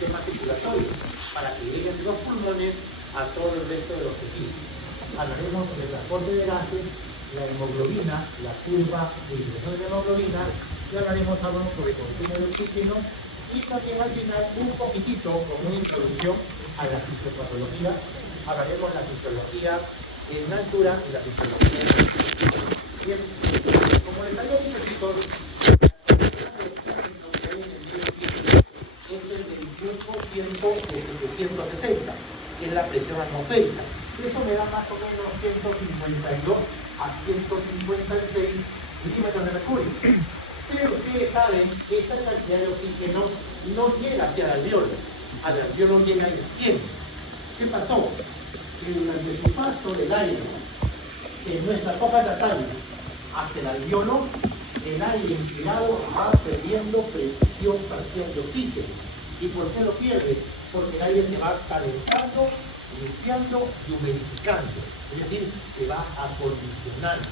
sistema circulatorio, para que lleguen de los pulmones a todo el resto de los tejidos. Hablaremos del transporte de gases, la hemoglobina, la curva de liberación de hemoglobina, y hablaremos algo sobre el consumo de oxígeno, y también al final un poquitito, con una introducción a la fisiopatología. Hablaremos de la fisiología en altura y la fisiología en altitude. Bien, como les había dicho, chicos, es el 21% de 760, que es la presión atmosférica. Eso me da más o menos 152 a 156 milímetros de mercurio. Pero ustedes saben que esa cantidad de oxígeno no llega hacia el alveolo. Al alveolo llega en 100. ¿Qué pasó? Que durante su paso del aire en nuestras fosas nasales hasta el alveolo, el aire inspirado va perdiendo presión parcial de oxígeno. ¿Y por qué lo pierde? Porque el aire se va calentando, limpiando y humidificando. Es decir, se va acondicionando.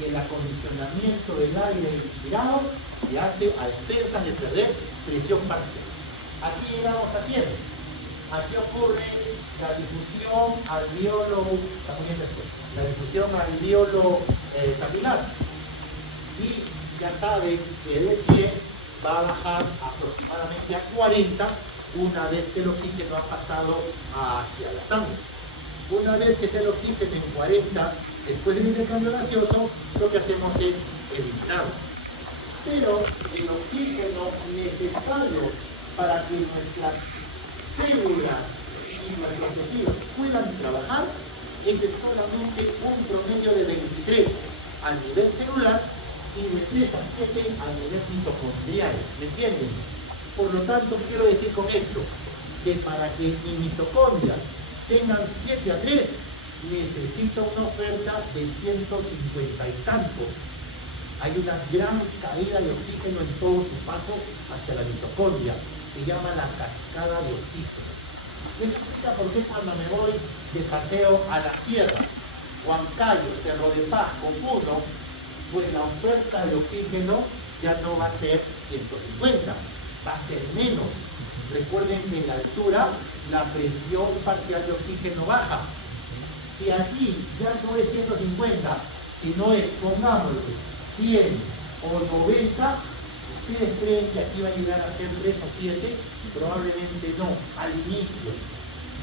Y el acondicionamiento del aire inspirado se hace a expensas de perder presión parcial. Aquí llegamos a 100. Aquí ocurre la difusión alveolo capilar. Y ya saben que de 100 va a bajar aproximadamente a 40 una vez que el oxígeno ha pasado hacia la sangre. Una vez que esté el oxígeno en 40, después del intercambio gaseoso, lo que hacemos es eliminarlo. Pero el oxígeno necesario para que nuestras células y nuestros tejidos puedan trabajar es de solamente un promedio de 23 a nivel celular y de 3 a 7 a nivel mitocondrial. ¿Me entienden? Por lo tanto, quiero decir con esto, que para que mis mitocondrias tengan 7 a 3, necesito una oferta de 150 y tantos. Hay una gran caída de oxígeno en todo su paso hacia la mitocondria. Se llama la cascada de oxígeno. Eso explica por qué cuando me voy de paseo a la sierra, Huancayo, Cerro de Paz, Puno, pues la oferta de oxígeno ya no va a ser 150, va a ser menos. Recuerden que en la altura la presión parcial de oxígeno baja. Si aquí ya no es 150, sino es, pongámoslo, 100 o 90, ¿ustedes creen que aquí va a llegar a ser 3 o 7? Probablemente no, al inicio.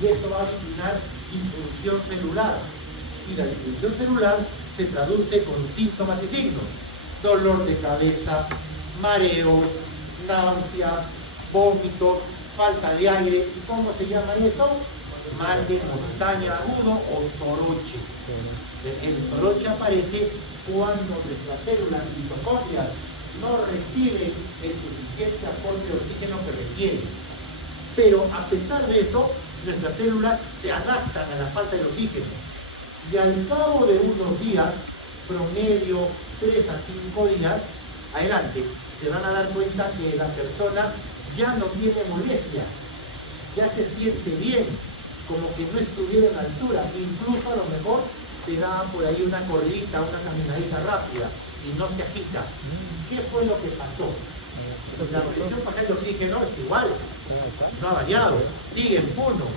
Y eso va a originar disfunción celular. Y la disfunción celular se traduce con síntomas y signos. Dolor de cabeza, mareos, náuseas, vómitos, falta de aire. ¿Y cómo se llama eso? Mal de montaña agudo o soroche. El soroche aparece cuando nuestras células mitocondrias no reciben el suficiente aporte de oxígeno que requieren. Pero a pesar de eso, nuestras células se adaptan a la falta de oxígeno. Y al cabo de unos días, promedio 3 a 5 días, adelante, se van a dar cuenta que la persona ya no tiene molestias, ya se siente bien, como que no estuviera en altura, incluso a lo mejor se da por ahí una corridita, una caminadita rápida y no se agita. ¿Qué fue lo que pasó? La presión parcial de oxígeno está igual, no ha variado, sigue en puno.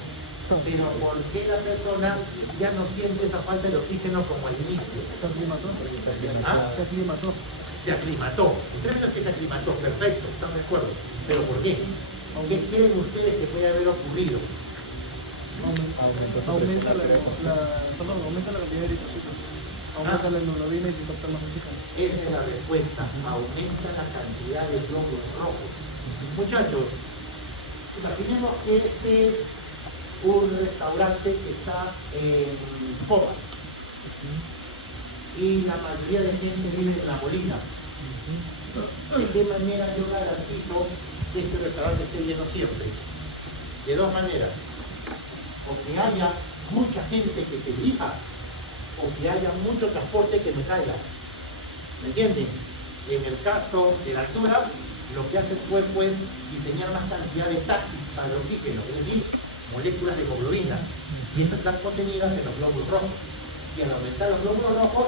Pero ¿por qué la persona ya no siente esa falta de oxígeno como al inicio? Se aclimató. ¿Ah? Se aclimató. Se aclimató. En términos que se aclimató, perfecto, estamos de acuerdo. ¿Pero por qué? ¿Qué creen ustedes que puede haber ocurrido? Aumenta la cantidad de eritrocitos. Aumenta la hemoglobina y se capta más oxígeno. Esa es la respuesta. Aumenta la cantidad de glóbulos rojos. Muchachos, imaginemos que este es un restaurante que está en Popas y la mayoría de gente vive en La Molina. ¿De qué manera yo garantizo que este restaurante esté lleno siempre? De dos maneras: o que haya mucha gente que se dirija, o que haya mucho transporte que me caiga. ¿Me entienden? En el caso de la altura, lo que hace fue pues diseñar más cantidad de taxis para el oxígeno, es decir, moléculas de hemoglobina, y esas están contenidas en los glóbulos rojos. Y al aumentar los glóbulos rojos,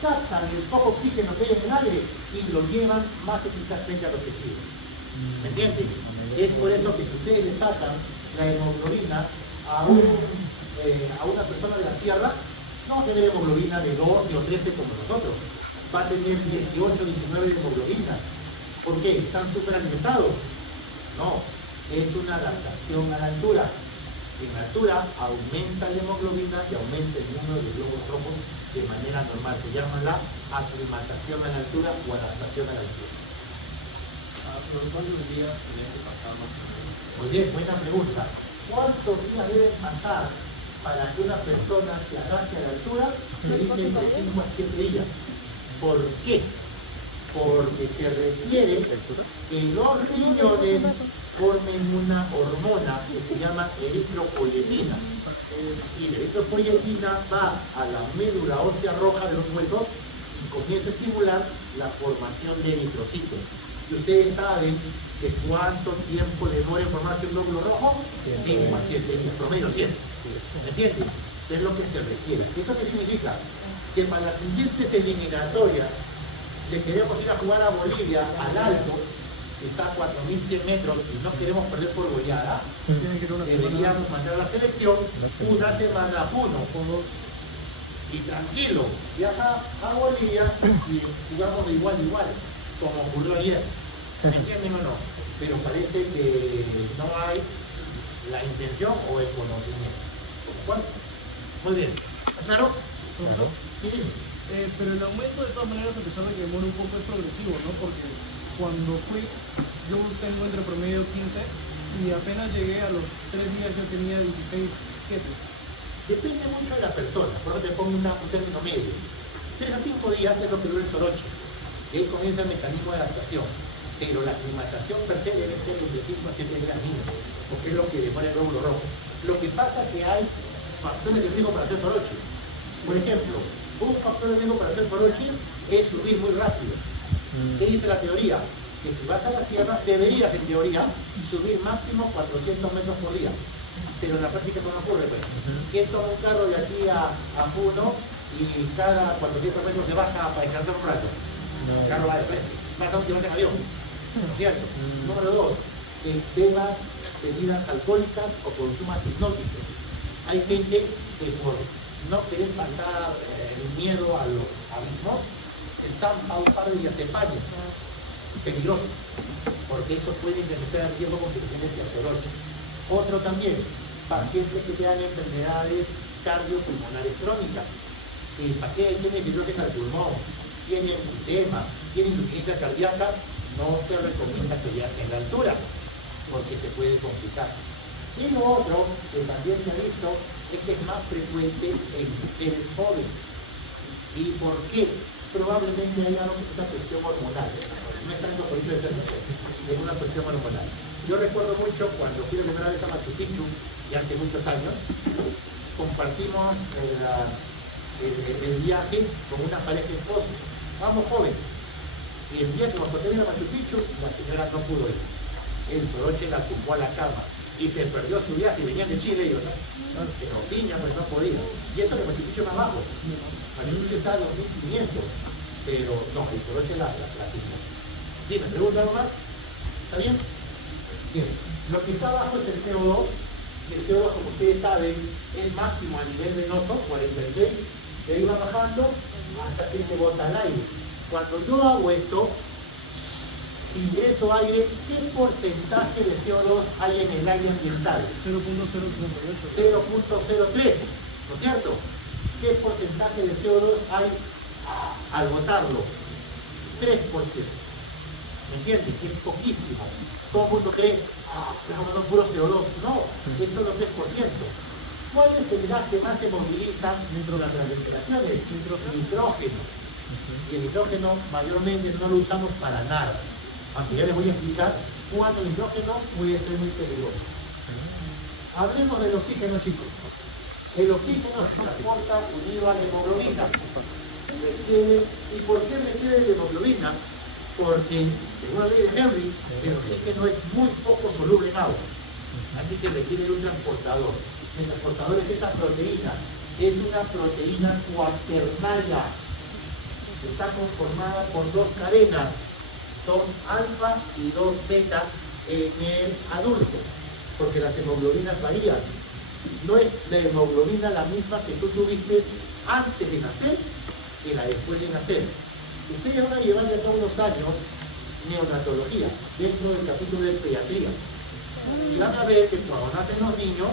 captan el poco oxígeno que hay en el aire y lo llevan más eficazmente a los tejidos. ¿Me entienden? Es por eso que si ustedes le sacan la hemoglobina a una persona de la sierra, no va a tener hemoglobina de 12 o 13 como nosotros. Va a tener 18, 19 de hemoglobina. ¿Por qué? ¿Están súper alimentados? No, es una adaptación a la altura. En la altura aumenta la hemoglobina y aumenta el número de glóbulos rojos de manera normal. Se llama la aclimatación a la altura o adaptación a la altura. ¿Cuántos días tenía que pasar más o menos? Muy bien, buena pregunta. ¿Cuántos días deben pasar para que una persona se adapte a la altura? Se dice entre 5 a 7 días. ¿Por qué? Porque se requiere que los riñones formen una hormona que se llama eritropoyetina. Y la eritropoyetina va a la médula ósea roja de los huesos y comienza a estimular la formación de eritrocitos. Y ustedes saben que cuánto tiempo demora en formarse un glóbulo rojo, 5 a 7 días, promedio 100. ¿Me entienden? Es lo que se requiere. ¿Eso qué significa? Que para las siguientes eliminatorias le queremos ir a jugar a Bolivia, al Alto, que está a 4.100 metros y no queremos perder por goleada, deberíamos mandar a la selección una semana a Puno y tranquilo, viaja a Bolivia y jugamos de igual a igual, como ocurrió ayer. ¿Me entienden o no? Pero parece que no hay la intención o el conocimiento. Bueno, muy bien. ¿Claro? Profesor, Sí. pero el aumento de todas maneras, a pesar de que demora un poco, es progresivo, ¿no? Porque cuando fui, yo tengo entre promedio 15 y apenas llegué a los 3 días yo tenía 16, 7. Depende mucho de la persona, por eso te pongo un término medio. 3 a 5 días es lo que dura el soroche. Y ahí comienza el mecanismo de adaptación. Pero la aclimatación per se debe ser entre 5 a 7 días mínimo, porque es lo que demora el glóbulo rojo. Lo que pasa es que hay factores de riesgo para hacer soroche. Por ejemplo, un factor de riesgo para hacer soroche es subir muy rápido. ¿Qué dice la teoría? Que si vas a la sierra, deberías en teoría subir máximo 400 metros por día. Pero en la práctica no ocurre, pues. ¿Quién toma un carro de aquí a Puno y cada 400 metros se baja para descansar un rato? El carro va de frente. Más aún si vas en avión. ¿No es cierto? Número 2. Bebas bebidas alcohólicas o consumas hipnóticos. Hay gente que por no querer pasar el miedo a los abismos se zampa un par de diazepanes. Peligroso, porque eso puede incrementar el riesgo de complicaciones y soroche. Otro también, pacientes que tengan enfermedades cardiopulmonares crónicas. Si tienen fibrosis al pulmón, tienen enfisema, tienen insuficiencia cardíaca, no se recomienda que viajen a la altura, porque se puede complicar. Y lo otro, que también se ha visto, es que es más frecuente en mujeres jóvenes. ¿Y por qué? Probablemente hay algo que es una cuestión hormonal. No es tanto por hecho de ser mujer, es una cuestión hormonal. Yo recuerdo mucho cuando fui la primera vez a Machu Picchu, ya hace muchos años, compartimos el viaje con una pareja de esposos. Vamos jóvenes. Y el día que nos tocó ir a Machu Picchu, la señora no pudo ir. El soroche la tumbó a la cama y se perdió su viaje. Venían de Chile ellos, ¿no? Pero Piña, pues no podía. Y eso que Machu Picchu es más bajo. Machu Picchu está a 2.500. Pero no, el soroche la tumbó. Dime, ¿pregunta algo más? ¿Está bien? Bien. Lo que está abajo es el CO2. Y el CO2, como ustedes saben, es máximo a nivel venoso, 46. Que ahí va bajando hasta que se bota al aire. Cuando yo hago esto, ingreso aire, ¿qué porcentaje de CO2 hay en el aire ambiental? 0.038. 0.03, ¿no es cierto? ¿Qué porcentaje de CO2 hay al botarlo? 3%. ¿Me entienden? Es poquísimo. Todo el mundo cree, estamos dando puro CO2. No, es solo 3%. ¿Cuál es el gas que más se moviliza durante las respiraciones? Nitrógeno. Y el nitrógeno mayormente no lo usamos para nada. Aunque ya les voy a explicar cuándo el nitrógeno puede ser muy peligroso. Hablemos del oxígeno, chicos. El oxígeno se transporta unido a la hemoglobina. ¿Y por qué requiere de hemoglobina? Porque, según la ley de Henry, el oxígeno es muy poco soluble en agua. Así que requiere de un transportador. El transportador es esta proteína. Es una proteína cuaternaria. Está conformada por 2 cadenas, 2 alfa y 2 beta, en el adulto, porque las hemoglobinas varían. No es la hemoglobina la misma que tú tuviste antes de nacer que la después de nacer. Ustedes van a llevar ya todos los años neonatología dentro del capítulo de pediatría. Y van a ver que cuando nacen los niños,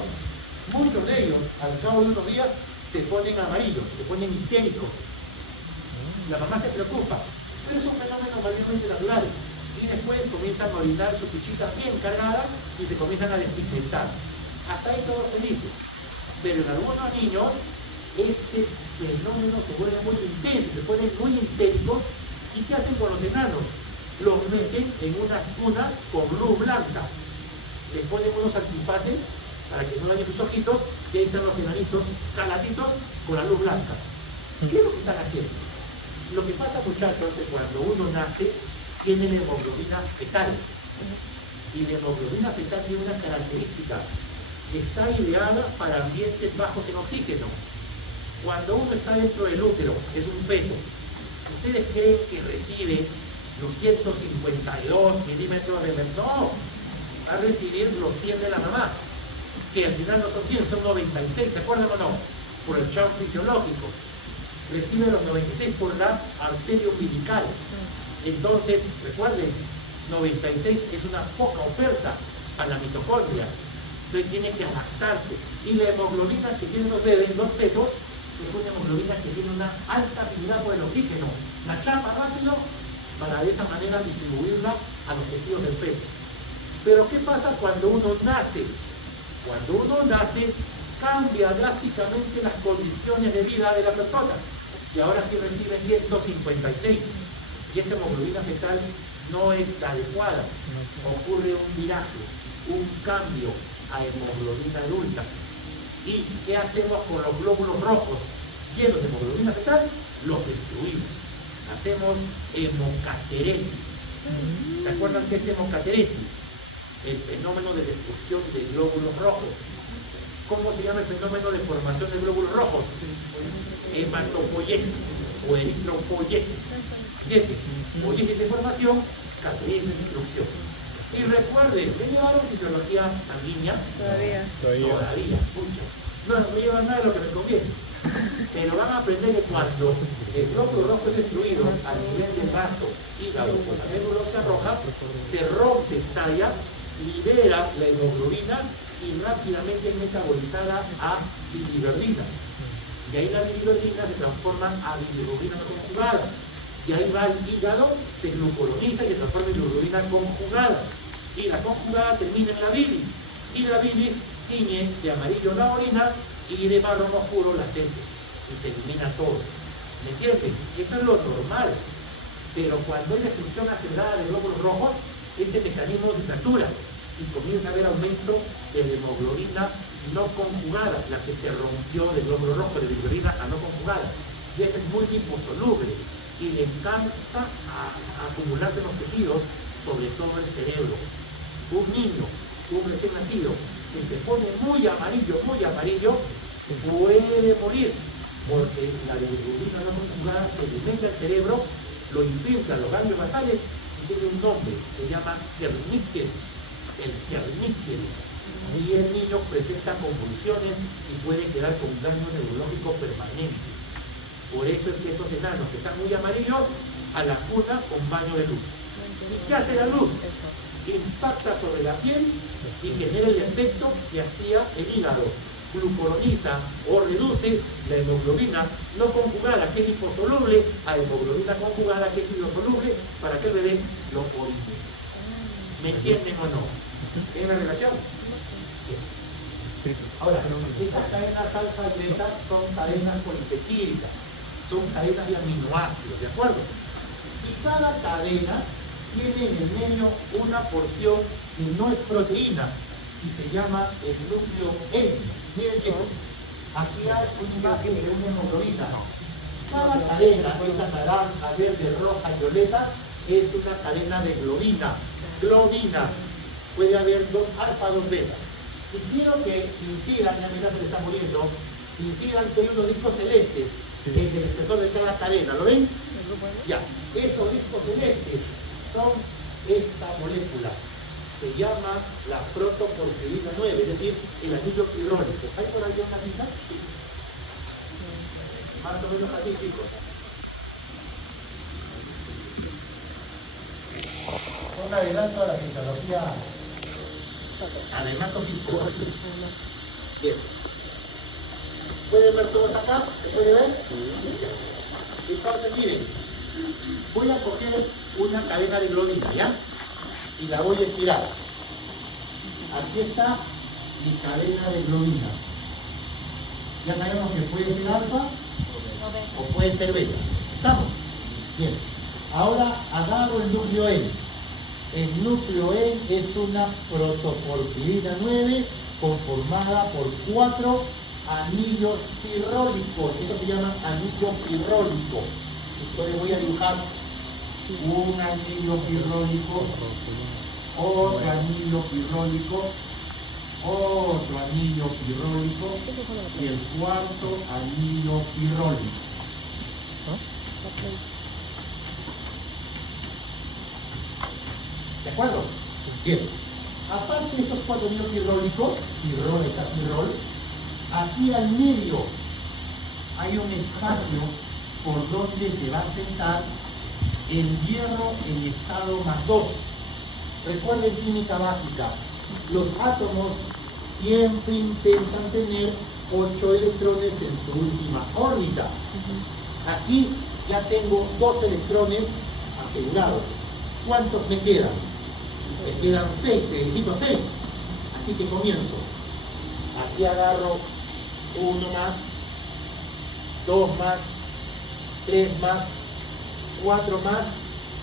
muchos de ellos, al cabo de unos días, se ponen amarillos, se ponen histéricos. La mamá se preocupa, pero es un fenómeno mayormente natural. Y después comienzan a orinar su pichita bien cargada y se comienzan a despigmentar. Hasta ahí todos felices. Pero en algunos niños, ese fenómeno se vuelve muy intenso, se ponen muy histéricos. ¿Y qué hacen con los enanos? Los meten en unas cunas con luz blanca. Les ponen unos antifaces para que no dañen sus ojitos, y ahí están los enanitos caladitos con la luz blanca. ¿Qué es lo que están haciendo? Lo que pasa, muchachos, es que cuando uno nace, tiene la hemoglobina fetal. Y la hemoglobina fetal tiene una característica. Está ideada para ambientes bajos en oxígeno. Cuando uno está dentro del útero, es un feto, ¿ustedes creen que recibe los 152 milímetros de mercurio? No, va a recibir los 100 de la mamá, que al final no son 100, son 96, ¿se acuerdan o no? Por el shock fisiológico. Recibe los 96 por la arteria umbilical. Entonces, recuerden, 96 es una poca oferta a la mitocondria. Entonces tiene que adaptarse. Y la hemoglobina que tienen los bebés, los fetos, es una hemoglobina que tiene una alta afinidad por el oxígeno. La chapa rápido para de esa manera distribuirla a los tejidos del feto. Pero ¿qué pasa cuando uno nace? Cuando uno nace, cambia drásticamente las condiciones de vida de la persona. Y ahora sí recibe 156. Y esa hemoglobina fetal no es la adecuada. Ocurre un viraje, un cambio a hemoglobina adulta. ¿Y qué hacemos con los glóbulos rojos llenos de hemoglobina fetal? Los destruimos. Hacemos hemocateresis. ¿Se acuerdan qué es hemocateresis? El fenómeno de destrucción de glóbulos rojos. ¿Cómo se llama el fenómeno de formación de glóbulos rojos? Hematopoiesis o eritropoiesis. ¿Entienden? Poiesis de formación, cateresis de destrucción. Y recuerden, ¿me llevaron fisiología sanguínea? Todavía, mucho. No llevan nada de lo que me conviene. Pero van a aprender que cuando el glóbulo rojo es destruido a nivel del vaso, hígado o la médula ósea roja, se rompe, estalla, libera la hemoglobina y rápidamente es metabolizada a biliverdina. Y ahí la biliverdina se transforma a bilirrubina no conjugada. Y ahí va el hígado, se glucuroniza y se transforma en bilirrubina conjugada. Y la conjugada termina en la bilis. Y la bilis tiñe de amarillo la orina y de marrón oscuro las heces. Y se elimina todo. ¿Me entienden? Eso es lo normal. Pero cuando hay destrucción acelerada de glóbulos rojos, ese mecanismo se satura y comienza a haber aumento de la hemoglobina no conjugada, la que se rompió del glóbulo rojo, de bilirrubina a no conjugada. Y esa es muy liposoluble y le encanta acumularse en los tejidos, sobre todo el cerebro. Un niño, un recién nacido, que se pone muy amarillo, puede morir, porque la bilirrubina no conjugada se alimenta al cerebro, lo infiltra los ganglios basales y tiene un nombre, se llama kerníqueles, el kerníqueles. Y el niño presenta convulsiones y puede quedar con daño neurológico permanente. Por eso es que esos enanos que están muy amarillos, a la cuna con baño de luz. ¿Y qué hace la luz? Impacta sobre la piel y genera el efecto que hacía el hígado. Glucuroniza o reduce la hemoglobina no conjugada, que es liposoluble, a hemoglobina conjugada, que es hidrosoluble, para que el bebé lo orine. ¿Me entienden o no? ¿Es la relación? Ahora, estas cadenas alfa y beta son cadenas polipeptídicas, son cadenas de aminoácidos, ¿de acuerdo? Y cada cadena tiene en el medio una porción que no es proteína y se llama el núcleo N. Miren chicos, aquí hay una imagen de una hemoglobina. Cada cadena, esa naranja, verde, roja y violeta, es una cadena de globina. Globina. Puede haber dos alfa, dos beta. Y quiero que incidan, ya mirá se le está muriendo, incidan que hay unos discos celestes, que es el espesor de cada cadena, ¿lo ven? Ya, esos discos celestes son esta molécula, se llama la protoporfirina 9, es decir, el anillo pirrónico. ¿Hay por ahí una pizza? Sí. Más o menos así, chicos. Un adelanto a la fisiología, adelanto fisiológico. Bien. ¿Pueden ver todos acá? ¿Se puede ver? Entonces, miren, voy a coger una cadena de globina, ¿ya? Y la voy a estirar. Aquí está mi cadena de globina. Ya sabemos que puede ser alfa o puede ser beta. ¿Estamos? Bien. Ahora agarro el núcleo N. El núcleo N es una protoporfirina 9 conformada por 4 anillos pirrólicos. Esto se llama anillo pirrólico. Entonces voy a dibujar un anillo pirrólico, otro anillo pirrólico, otro anillo pirrólico y el cuarto anillo pirrólico. ¿De acuerdo? Bien. Aparte de estos 4 anillos pirrólicos, pirrol, pirrol, aquí al medio hay un espacio por donde se va a sentar el hierro en estado +2. Recuerden química básica, los átomos siempre intentan tener 8 electrones en su última órbita. Aquí ya tengo 2 electrones asegurados. ¿Cuántos me quedan? Me quedan 6, necesito 6. Así que comienzo. Aquí agarro 1 más, 2 más, 3 más, 4 más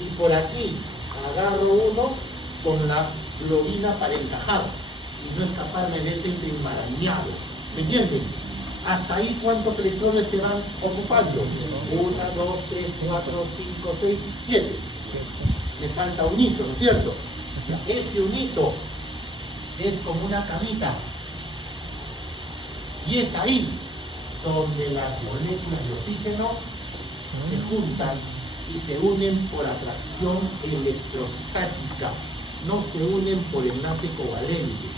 y por aquí agarro 1 con la globina para encajar y no escaparme de ese enmarañado. ¿Me entienden? Hasta ahí, ¿cuántos electrones se van ocupando? 1, 2, 3, 4, 5, 6, 7. Me falta un hito, ¿no es cierto? Ese unito es como una camita y es ahí donde las moléculas de oxígeno se juntan y se unen por atracción electrostática, no se unen por enlace covalente,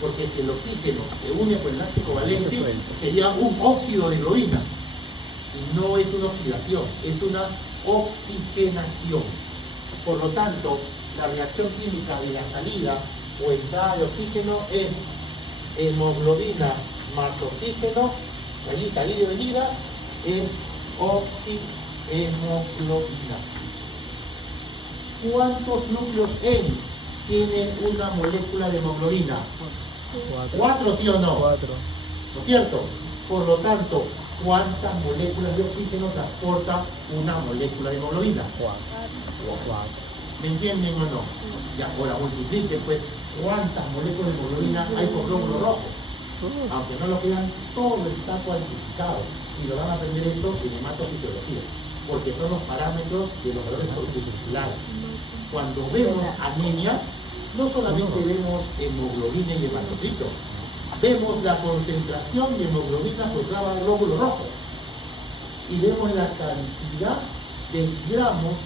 porque si el oxígeno se une por enlace covalente sería un óxido de globina y no es una oxidación, es una oxigenación. Por lo tanto, la reacción química de la salida o entrada de oxígeno es hemoglobina más oxígeno, rayita libre venida, es oxihemoglobina. ¿Cuántos núcleos N tiene una molécula de hemoglobina? 4, ¿sí o no? 4. ¿No es cierto? Por lo tanto, ¿cuántas moléculas de oxígeno transporta una molécula de hemoglobina? 4. ¿Me entienden o no? Ya, ahora multipliquen, pues, ¿cuántas moléculas de hemoglobina hay por glóbulo rojo? Aunque no lo crean, todo está cuantificado y lo van a aprender eso en hematofisiología, porque son los parámetros de los valores circulares. Cuando vemos anemias, no solamente vemos hemoglobina y hematocrito, vemos la concentración de hemoglobina por cada glóbulo rojo y vemos la cantidad de gramos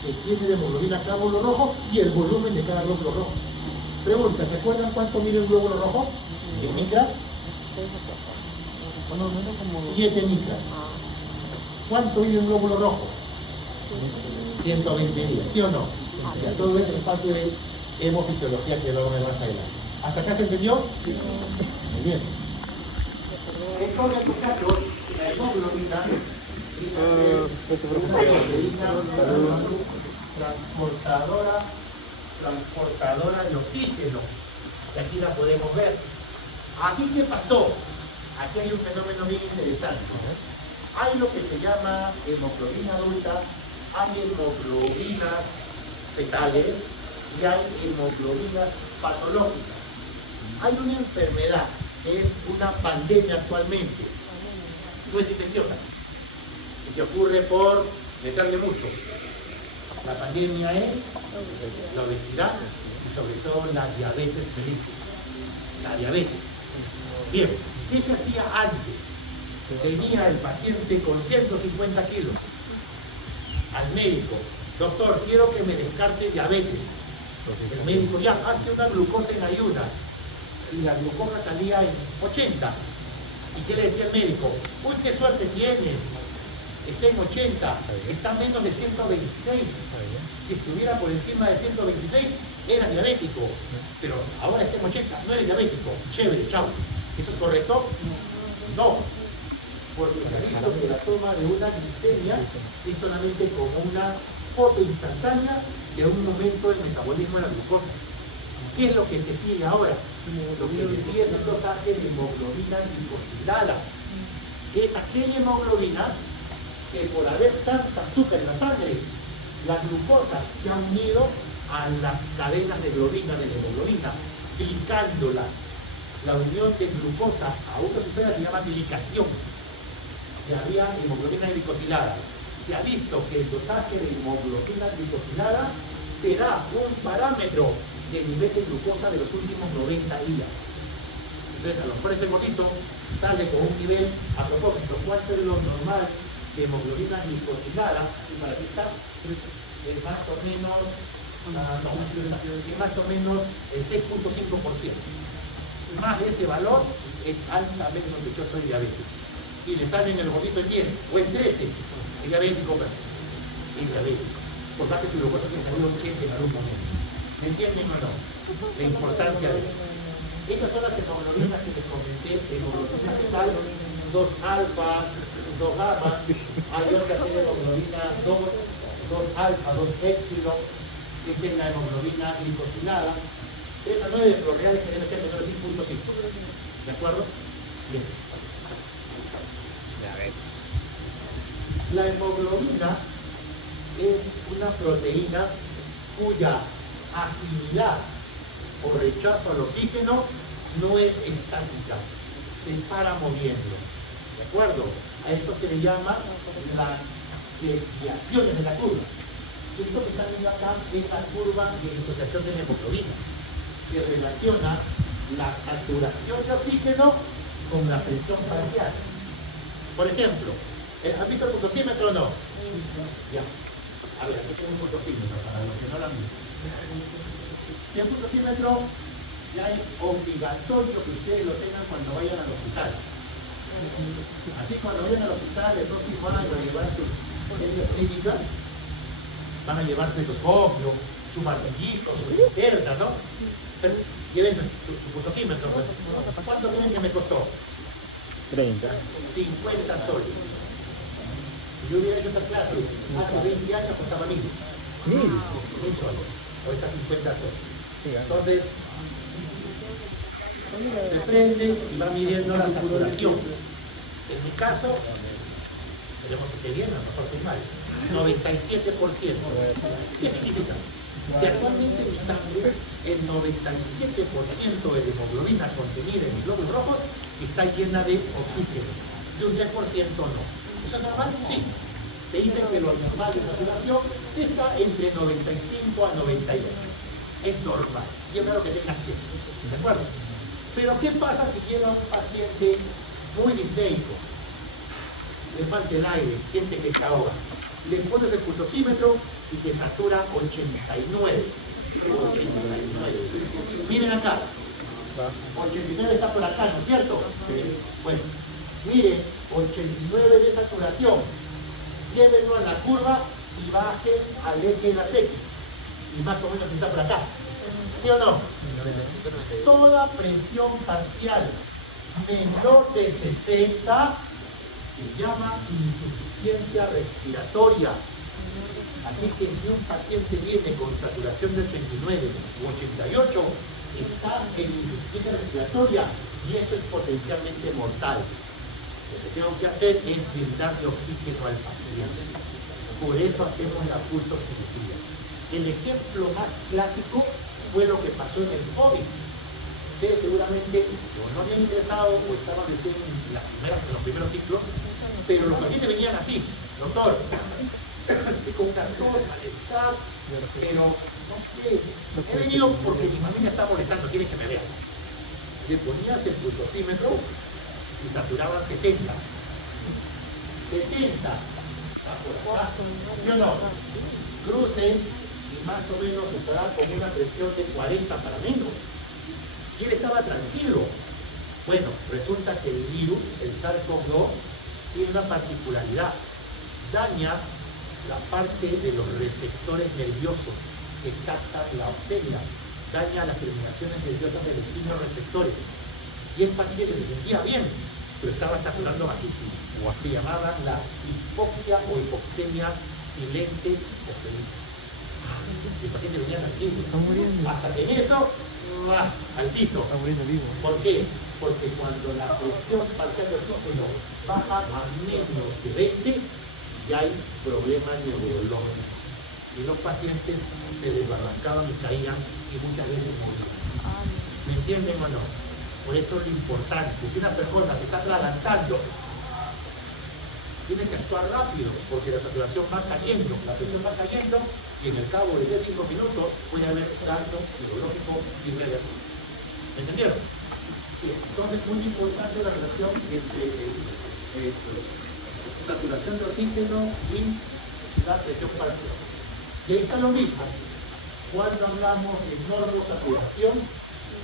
que tiene de hemoglobina cada glóbulo rojo y el volumen de cada glóbulo rojo. Pregunta, ¿se acuerdan cuánto mide un glóbulo rojo? ¿En micras? 7 micras. ¿Cuánto mide un glóbulo rojo? 120 días, ¿sí o no? Ya, todo eso es parte de hemofisiología que luego me vas a adelante. ¿Hasta acá se entendió? Sí. Muy bien. Entonces, muchachos, la hemoglobina transportadora de oxígeno. Y aquí la podemos ver. ¿Aquí qué pasó? Aquí hay un fenómeno bien interesante. Hay lo que se llama hemoglobina adulta, hay hemoglobinas fetales y hay hemoglobinas patológicas. Hay una enfermedad que es una pandemia actualmente, no es infecciosa, y que ocurre por meterle mucho. La pandemia es la obesidad y sobre todo la diabetes mellitus. La diabetes. Bien, ¿qué se hacía antes? Venía el paciente con 150 kilos al médico. Doctor, quiero que me descarte diabetes. El médico, ya, hazte una glucosa en ayunas. Y la glucosa salía en 80. ¿Y qué le decía el médico? Uy, qué suerte tienes. Está en 80, está menos de 126. Si estuviera por encima de 126, era diabético. Pero ahora está en 80, no eres diabético. Chévere, chao. ¿Eso es correcto? No. Porque se ha visto que la toma de una glicemia es solamente como una foto instantánea de un momento del metabolismo de la glucosa. ¿Qué es lo que se pide ahora? Lo que se pide es un dosaje de hemoglobina glicosilada, que es aquella hemoglobina que por haber tanta azúcar en la sangre, la glucosa se ha unido a las cadenas de globina, de la hemoglobina, glicándola. La unión de glucosa a otra sustancia se llama glicación. Y había hemoglobina glicosilada. Se ha visto que el dosaje de hemoglobina glicosilada te da un parámetro de nivel de glucosa de los últimos 90 días. Entonces, a lo mejor ese gordito sale con un nivel, a propósito, ¿cuánto es lo normal de hemoglobina glicosilada? Y para aquí está, es más o menos, es más o menos el 6.5%. Más de ese valor es altamente sospechoso de diabetes. Y le sale en el gordito en 10 o en 13, es diabético, pero es diabético. Por más que su glucosa tiene que 80 en algún momento. ¿Me entienden o no? La importancia de eso. Estas son las hemoglobinas que les comenté, hemoglobina fetal, 2 alfa, 2 gamma, hay otra que es hemoglobina 2 alfa, 2 épsilon, que es la hemoglobina glicosilada, 3 a 9, pero reales que debe ser menor de 6.5. ¿De acuerdo? Bien. La hemoglobina es una proteína cuya afinidad o rechazo al oxígeno no es estática, se para moviendo. ¿De acuerdo? A eso se le llama las desviaciones de la curva. Esto que están viendo acá es la curva de disociación de la hemoglobina, que relaciona la saturación de oxígeno con la presión parcial. Por ejemplo, ¿has visto el pulsómetro o no? Ya. A ver, aquí tengo un pulsómetro para los que no lo han visto. El pulsómetro ya es obligatorio que ustedes lo tengan cuando vayan al hospital. Así cuando vayan al hospital el próximo año a llevar sus ciencias clínicas, van a llevar su endoscopio, su martillito, su linterna, ¿no? Pero lleven su pulsómetro. ¿Cuánto creen que me costó? 30. 50 soles. Si yo hubiera hecho esta clase hace 20 años, costaba 1000. 1000 soles. Ahorita 50 soles. Entonces, se prende y va midiendo la saturación. En mi caso, esperemos que esté bien, a lo mejor estoy mal, 97%. ¿Qué significa? Que actualmente en mi sangre el 97% de la hemoglobina contenida en mis glóbulos rojos está llena de oxígeno, y un 3% no. ¿Eso es normal? Sí. Se dice que lo normal de saturación está entre 95 a 98. Es normal. Y es raro que tenga 100. ¿De acuerdo? Pero ¿qué pasa si llega un paciente muy disneico? Le falta el aire, siente que se ahoga. Le pones el pulsoxímetro y te satura 89. 89. Miren acá. 89 está por acá, ¿no es cierto? Sí. Bueno, miren, 89 de saturación. Llévenlo a la curva y bajen al eje de las X. Y más o menos está por acá. ¿Sí o no? Toda presión parcial menor de 60 se llama insuficiencia respiratoria. Así que si un paciente viene con saturación de 89 u 88, está en insuficiencia respiratoria y eso es potencialmente mortal. Lo que tengo que hacer es brindarle oxígeno al paciente. Por eso hacemos la pulsoximetría. El ejemplo más clásico fue lo que pasó en el COVID. Ustedes seguramente no habían ingresado o estaban recién en los primeros ciclos, pero los pacientes venían así: doctor, con una tos, malestar, pero no sé, he venido porque mi familia está molestando, quieren que me vean. Le ponías el pulsoxímetro y saturaban 70. 70. ¿Sí o no? Crucen y más o menos estará con una presión de 40 para menos. Y él estaba tranquilo. Bueno, resulta que el virus, el SARS-CoV-2, tiene una particularidad. Daña la parte de los receptores nerviosos que captan la oxemia. Daña las terminaciones nerviosas de los quimiorreceptores. Y el paciente se sentía bien, pero estaba saturando bajísimo. Que llamaban la hipoxia o hipoxemia silente o feliz. El paciente venía tranquilo. Hasta que en eso, al piso. Está muriendo vivo. ¿Por qué? Porque cuando la presión parcial de oxígeno baja a menos de 20, ya hay problemas neurológicos. Y los pacientes se desbarrancaban y caían y muchas veces morían. ¿Me entienden o no? Por eso es lo importante. Si una persona se está atragantando, tiene que actuar rápido, porque la saturación va cayendo, la presión va cayendo, y en el cabo de 10-5 minutos puede haber daño neurológico irreversible. ¿Me entendieron? Bien, entonces, muy importante la relación entre saturación de oxígeno y la presión parcial. Y ahí está lo mismo. Cuando hablamos de normosaturación,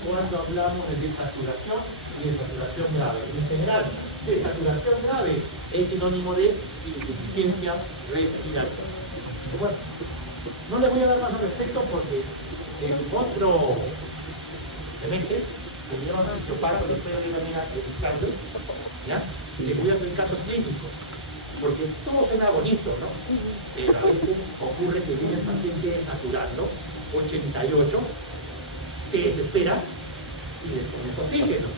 cuando hablamos de desaturación y de saturación grave. En general, desaturación grave es sinónimo de insuficiencia respiratoria. Bueno, no les voy a dar más al respecto porque en otro semestre tendríamos un fisiopáramo, después de una manera explicarles, ¿ya? Les voy a hacer casos clínicos, porque todo suena bonito, ¿no? Pero a veces ocurre que viene el paciente desaturando, 88, te desesperas y le pones oxígeno.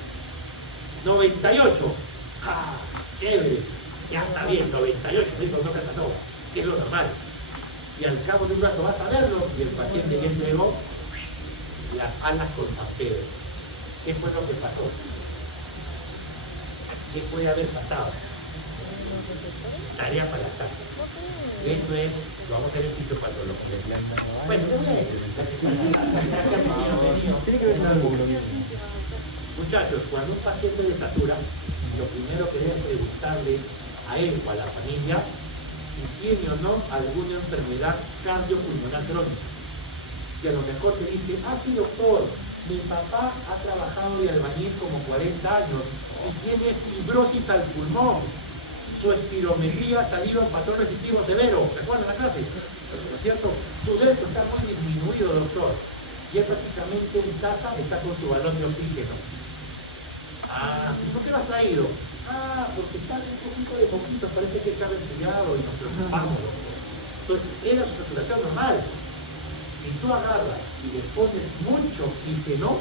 98, ¡ah, chévere! Ya está bien, 98, digo, no Casanova, que es lo normal. Y al cabo de un rato vas a verlo y el paciente ya entregó las alas con San Pedro. ¿Qué fue lo que pasó? ¿Qué puede haber pasado? Tarea para la casa. Eso es, lo vamos a hacer en fisiopatología. Bueno, ¿qué voy a decir? Tiene que ver con algo. Muchachos, cuando un paciente desatura, lo primero que deben preguntarle a él o a la familia si tiene o no alguna enfermedad cardiopulmonar crónica. Y a lo mejor te dice, sí doctor, mi papá ha trabajado de albañil como 40 años y tiene fibrosis al pulmón. Su espirometría ha salido en patrón restrictivo severo. ¿Se acuerdan de la clase? ¿No es cierto? Su delto está muy disminuido, doctor. Y él prácticamente en casa está con su balón de oxígeno. ¿Y por qué lo has traído? Porque está un poquito de poquito, parece que se ha resfriado y nos preocupamos. Entonces, era su saturación normal. Si tú agarras y le pones mucho oxígeno,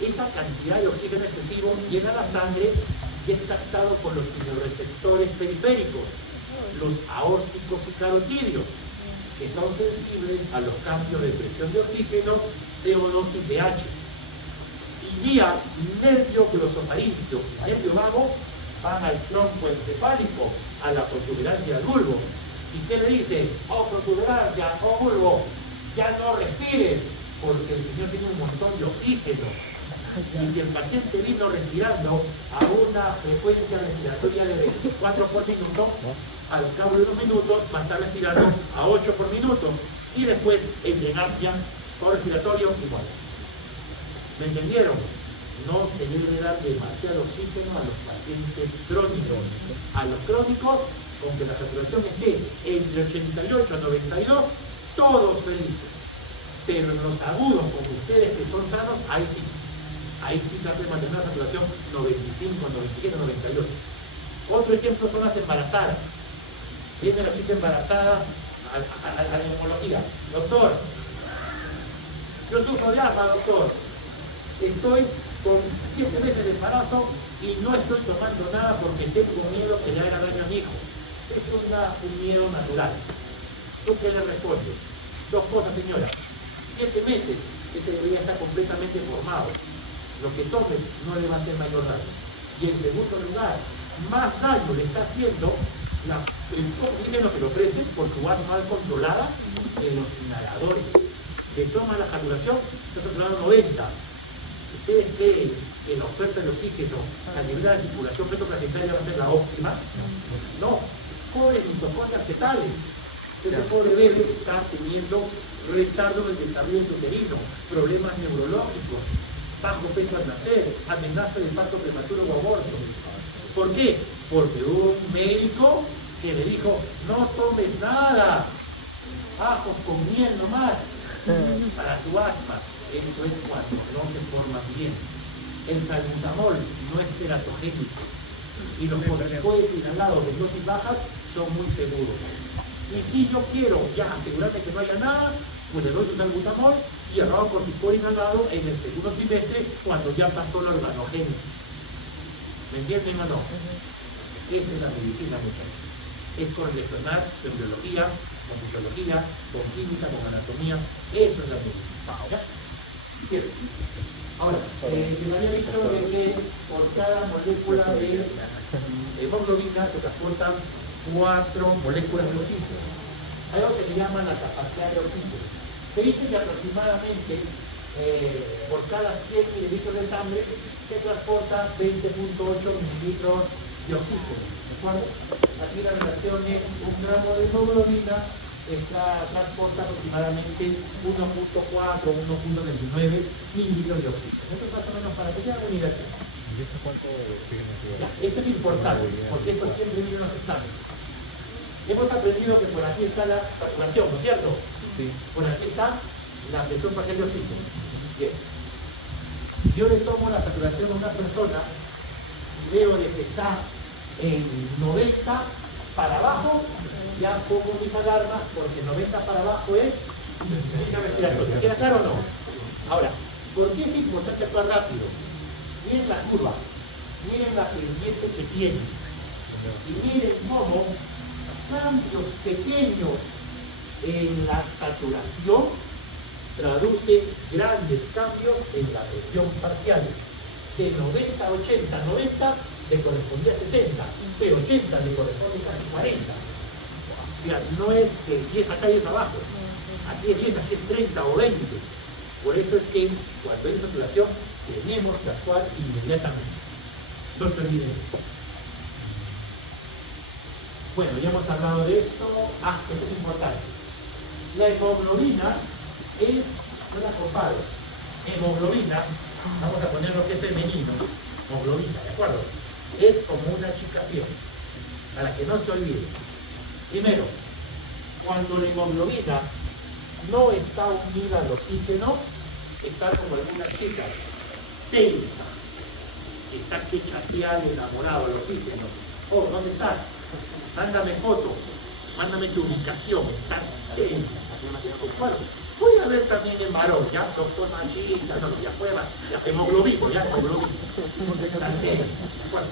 esa cantidad de oxígeno excesivo llega a la sangre y es captado por los quimiorreceptores periféricos, los aórticos y carotídeos, que son sensibles a los cambios de presión de oxígeno, CO2 y pH. Y vía nervio glosofaríngeo y nervio vago van al tronco encefálico, a la protuberancia del bulbo. ¿Y qué le dice? Protuberancia, bulbo, ya no respires, porque el Señor tiene un montón de oxígeno. Y si el paciente vino respirando a una frecuencia respiratoria de 24 por minuto, al cabo de unos minutos va a estar respirando a 8 por minuto. Y después en apnea por respiratorio y muere. ¿Me entendieron? No se debe dar demasiado oxígeno a los pacientes crónicos. A los crónicos, aunque la saturación esté entre 88 a 92, todos felices. Pero en los agudos, como ustedes que son sanos, ahí sí. Ahí sí traten de mantener una saturación 95, 97, 98. Otro ejemplo son las embarazadas. Viene la chica embarazada a la neumología. Doctor, yo sufro de asma, doctor. Estoy con 7 meses de embarazo y no estoy tomando nada porque tengo miedo que le haga daño a mi hijo. Es un miedo natural. ¿Tú qué le respondes? Dos cosas, señora. 7 meses, ese debería estar completamente formado. Lo que tomes no le va a hacer mayor daño. Y en segundo lugar, más daño le está haciendo el oxígeno que le ofreces por tu asma mal controlada en los inhaladores. Le toma la saturación, está saturado 90. ¿Ustedes creen que la oferta de oxígeno a nivel de la circulación feto-placentaria va a ser la óptima? No. Pobres mitocondrias fetales. Ese pobre bebé está teniendo retardo del desarrollo uterino, problemas neurológicos, bajo peso al nacer, amenaza de parto prematuro o aborto. ¿Por qué? Porque hubo un médico que le dijo, no tomes nada, ajos con miel nomás, para tu asma. Eso es cuando no se forma bien. El salbutamol no es teratogénico y los corticoides inhalados de dosis bajas son muy seguros. Y si yo quiero ya asegurarme que no haya nada, pues le doy un salbutamol y agarro corticoide inhalado en el segundo trimestre cuando ya pasó la organogénesis. ¿Me entienden o no? Esa es la medicina, muchachos. Es correlacionar con biología, con fisiología, con química, con anatomía. Eso es la medicina. ¿Ya? Bien. Ahora, les había dicho de que por cada molécula de hemoglobina se transportan 4 moléculas de oxígeno. Hay algo que se llama la capacidad de oxígeno. Se dice que aproximadamente por cada 100 mililitros de sangre se transporta 20.8 mililitros de oxígeno. ¿De acuerdo? Aquí la relación es 1 gramo de hemoglobina transporta aproximadamente 1.4 o 1.29 mililitros de oxígeno. Esto es más o menos para que tengan una idea. ¿Y eso cuánto oxígeno equivale? Esto es importante, porque esto siempre viene en los exámenes. Hemos aprendido que por aquí está la saturación, ¿no es cierto? Sí. Por aquí está la presión parcial de oxígeno. Bien. Si yo le tomo la saturación a una persona y veo de que está en 90 para abajo, ya pongo mis alarmas porque 90 para abajo es insuficiencia respiratoria. ¿Queda claro o no? Ahora, ¿por qué es importante actuar rápido? Miren la curva, miren la pendiente que tiene y miren cómo cambios pequeños en la saturación traduce grandes cambios en la presión parcial. De 90 a 80, 90 le correspondía a 60, pero 80 le corresponde casi 40. Mira, no es que 10 acá y 10 abajo, aquí es 10, aquí es 30 o 20. Por eso es que cuando hay saturación tenemos que actuar inmediatamente. No se olviden esto. Bueno, ya hemos hablado de esto. Esto es importante. La hemoglobina es, no la comparo, hemoglobina, vamos a poner lo que es femenino, hemoglobina, ¿de acuerdo? Es como una chica fiel, para que no se olvide. Primero, cuando la hemoglobina no está unida al oxígeno, está como algunas chicas, tensa, está que chatear enamorado al oxígeno. Oh, ¿dónde estás? Mándame foto, mándame tu ubicación, está tensa. Bueno, puede haber también en varón, ya, doctor machista, no, ya puede, ya, hemoglobino, está tensa. Bueno,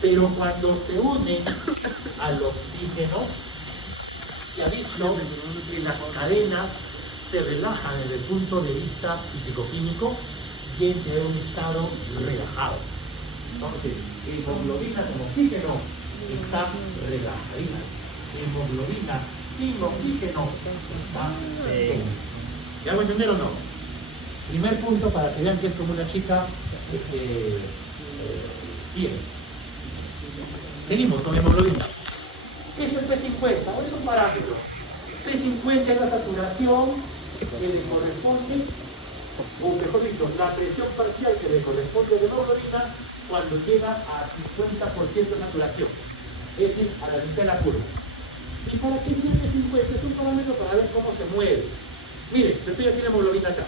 pero cuando se unen al oxígeno, se ha visto que las cadenas se relajan desde el punto de vista físico-químico y entra en un estado relajado. Entonces, hemoglobina con oxígeno está relajadita. Hemoglobina sin oxígeno está tensa. ¿Ya me entendieron o no? Primer punto para que vean que es como una chica bien. Seguimos con hemoglobina. ¿Qué es el P50? Es un parámetro. P50 es la saturación que le corresponde, o mejor dicho, la presión parcial que le corresponde a la hemoglobina cuando llega a 50% de saturación. Es decir, a la mitad de la curva. ¿Y para qué sirve P50? Es un parámetro para ver cómo se mueve. Miren, estoy aquí la hemoglobina acá.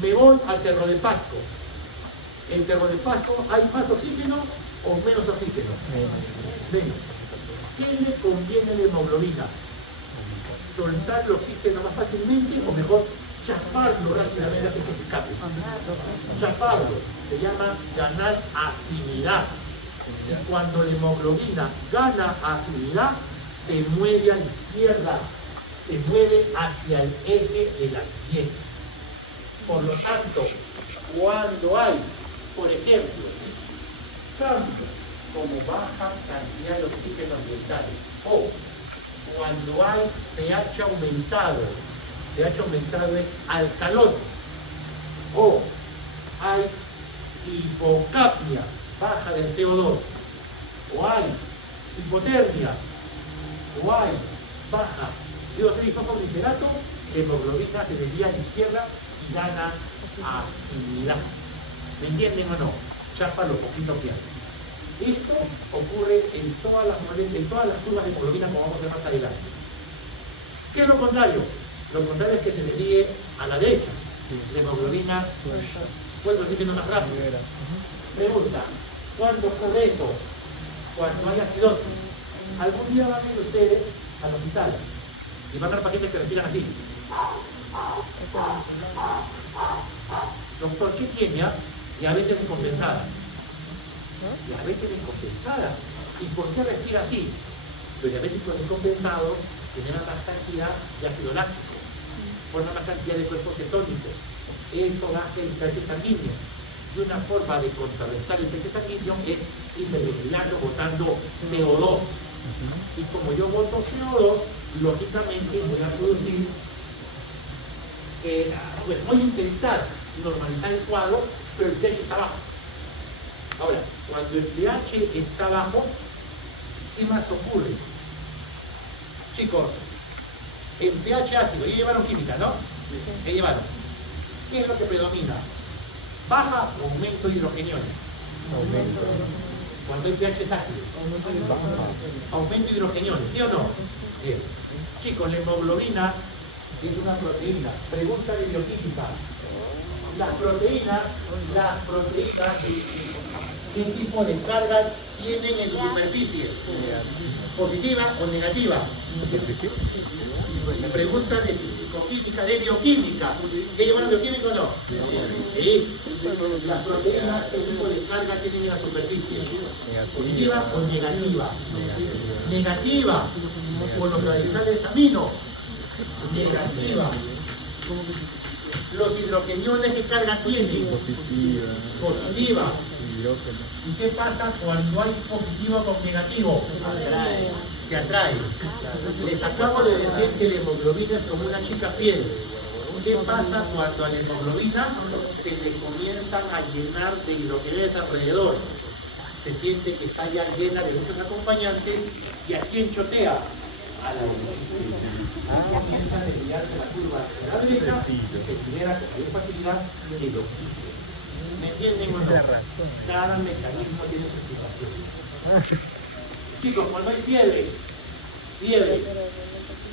Me voy a Cerro de Pasco. En Cerro de Pasco hay más oxígeno o menos oxígeno. Menos. ¿Qué le conviene a la hemoglobina? ¿Soltar el oxígeno más fácilmente o mejor chaparlo rápidamente antes que se escape? Chaparlo. Se llama ganar afinidad. Y cuando la hemoglobina gana afinidad, se mueve a la izquierda, se mueve hacia el eje de las sienes. Por lo tanto, cuando hay, por ejemplo, cambios como baja cantidad de oxígeno ambiental o cuando hay pH aumentado es alcalosis, o hay hipocapnia, baja del CO2, o hay hipotermia, o hay baja diosfosfoglicerato, la hemoglobina se desvía a la izquierda y gana afinidad. ¿Me entienden o no? Chapa lo poquito que hay. Esto ocurre en todas las curvas de hemoglobina, como vamos a ver más adelante. ¿Qué es lo contrario? Lo contrario es que se desvíe a la derecha. La hemoglobina suelta el oxígeno más rápido. Pregunta, ¿cuándo ocurre eso? Cuando hay acidosis. Algún día van a ir ustedes al hospital y van a ver pacientes que respiran así. Doctor, ¿qué tiene? Diabetes descompensada. Diabetes descompensada. ¿Y por qué respira así? Los diabéticos descompensados generan más cantidad de ácido láctico, forman más cantidad de cuerpos cetónicos. Eso baja el pH sanguíneo. Y una forma de contrarrestar el pH sanguíneo es hiperventilarlo botando CO2. Y como yo boto CO2, lógicamente voy a producir, bueno, voy a intentar normalizar el cuadro, pero el pH está bajo. Ahora, cuando el pH está bajo, ¿qué más ocurre? Chicos, en pH ácido, ya llevaron química, ¿no? ¿Qué llevaron? ¿Qué es lo que predomina? Baja o aumento de hidrogeniones. Cuando hay pH ácidos. Aumento de hidrogeniones, ¿sí o no? Bien. Chicos, la hemoglobina es una proteína. Pregunta de bioquímica. Las proteínas, ¿qué tipo de carga tienen en su superficie? ¿Positiva o negativa? ¿Superficie? Pregunta de fisicoquímica, de bioquímica. ¿Qué llevaron bioquímica o no? Sí. Las proteínas, ¿qué tipo de carga tienen en la superficie? ¿Positiva o negativa? Negativa. Por los radicales amino. Negativa. Los hidrogeniones, ¿qué carga tienen? Positiva. ¿Y qué pasa cuando hay positivo con negativo? Se atrae. Les acabo de decir que la hemoglobina es como una chica fiel. ¿Qué pasa cuando a la hemoglobina se le comienzan a llenar de hidrogenes alrededor? Se siente que está ya llena de muchos acompañantes. ¿Y a quién chotea? A la oxígeno. Comienza a desviarse la curva hacia la derecha y se libera con mayor facilidad el oxígeno. ¿Me entienden o no? Cada mecanismo tiene su explicación. Chicos, cuando hay fiebre,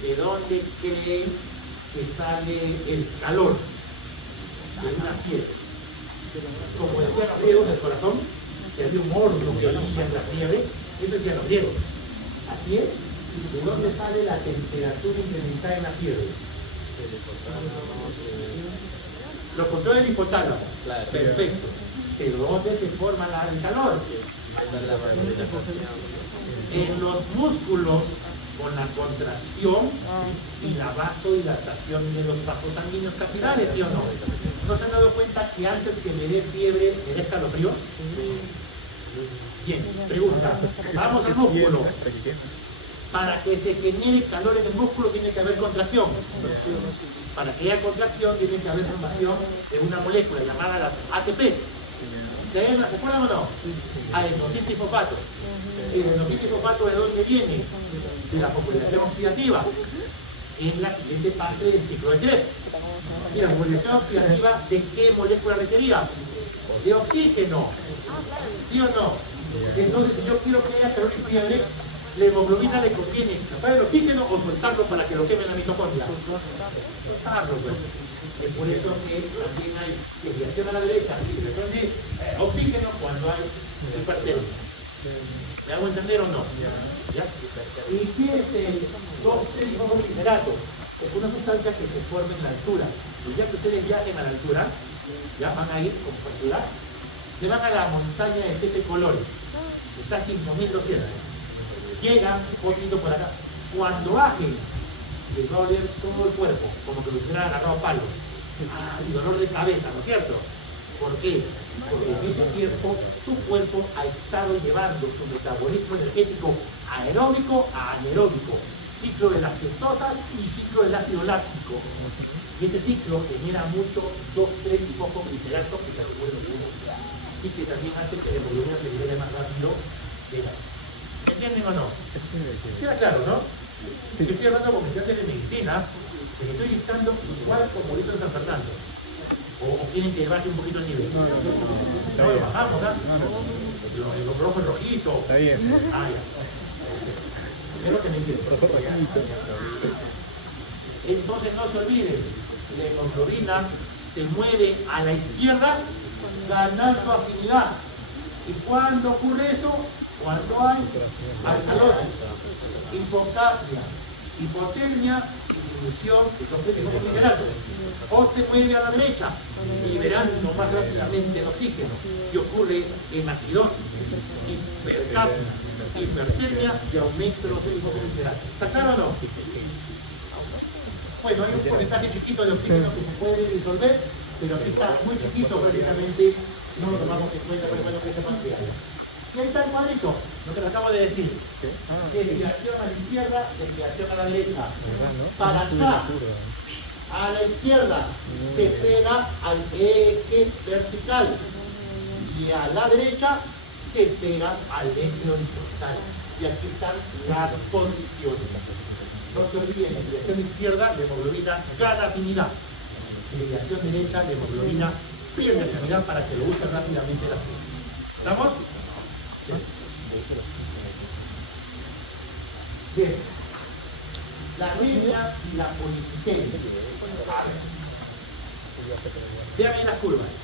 ¿de dónde creen que sale el calor? De una fiebre. Como decían los griegos del corazón, que había un horno que brilla en la fiebre, eso decían los griegos. Así es. ¿De dónde sale la temperatura incrementada en la fiebre? Lo contrario del hipotálamo. Perfecto. Pero ¿dónde se forma el calor? En los músculos, con la contracción y la vasodilatación de los vasos sanguíneos capilares, ¿sí o no? ¿No se han dado cuenta que antes que me dé fiebre, me dé escalofríos? Bien, pregunta. Vamos al músculo. Para que se genere calor en el músculo tiene que haber contracción. Para que haya contracción tiene que haber formación de una molécula llamada las ATPs. ¿Se acuerdan o no? Adenositrifosfato. ¿El adenositrifosfato de dónde viene? De la fosforilación oxidativa, que es la siguiente fase del ciclo de Krebs. ¿Y la fosforilación oxidativa de qué molécula requería? De oxígeno. ¿Sí o no? Entonces, si yo quiero que haya calor y fiebre, la hemoglobina le conviene tapar el oxígeno o soltarlo para que lo queme la mitocondria. Soltarlo, pues. Es por eso que también hay desviación a la derecha y desviación de oxígeno cuando hay hipertermia. ¿Me hago entender o no? ¿Ya? ¿Y qué es el 2,3-hidroglicerato? Es una sustancia que se forma en la altura. El día que ustedes viajen a la altura, ya van a ir con particular, se van a la montaña de 7 colores. Está a 5.200. Llegan un poquito por acá. Cuando bajen, les va a doler todo el cuerpo, como que los hubieran agarrado palos. Y dolor de cabeza, ¿no es cierto? ¿Por qué? Porque en ese tiempo tu cuerpo ha estado llevando su metabolismo energético aeróbico a anaeróbico, ciclo de las ketosas y ciclo del ácido láctico. Y ese ciclo genera mucho 2,3-hidroglicerato que se acumula en el cuerpo y que también hace que la hemoglobina se libere más rápido de las. ¿Me entienden o no? Queda claro, ¿no? Yo estoy hablando con estudiantes de medicina, les estoy dictando igual como ahorita en San Fernando. O quieren que baje un poquito el nivel. No, lo bajamos, ¿ah? Los rojos rojitos. Está bien. Ah, ya. Es lo que me entienden. Entonces no se olviden, la hemoglobina se mueve a la izquierda ganando afinidad. ¿Y cuándo ocurre eso? Cuando hay alcalosis, hipocapnia, hipotermia, disminución de hemoglicerato. O se mueve a la derecha, liberando más rápidamente el oxígeno. Y ocurre hemacidosis, hipercapnia, hipertermia y aumento de los hemogliceratos. ¿Está claro o no? Bueno, hay un porcentaje chiquito de oxígeno que se puede disolver, pero aquí está muy chiquito, prácticamente no lo tomamos en cuenta, pero bueno que sepan que hay. Y ahí está el cuadrito, lo que les acabo de decir. Desviación a la izquierda, desviación a la derecha. Para acá, a la izquierda, se pega al eje vertical. Y a la derecha, se pega al eje horizontal. Y aquí están las condiciones. No se olviden, en desviación izquierda, la hemoglobina gana afinidad. En desviación derecha, la hemoglobina pierde afinidad para que lo usen rápidamente las células. ¿Estamos? Bien. La anemia y la policitemia. Vean bien las curvas.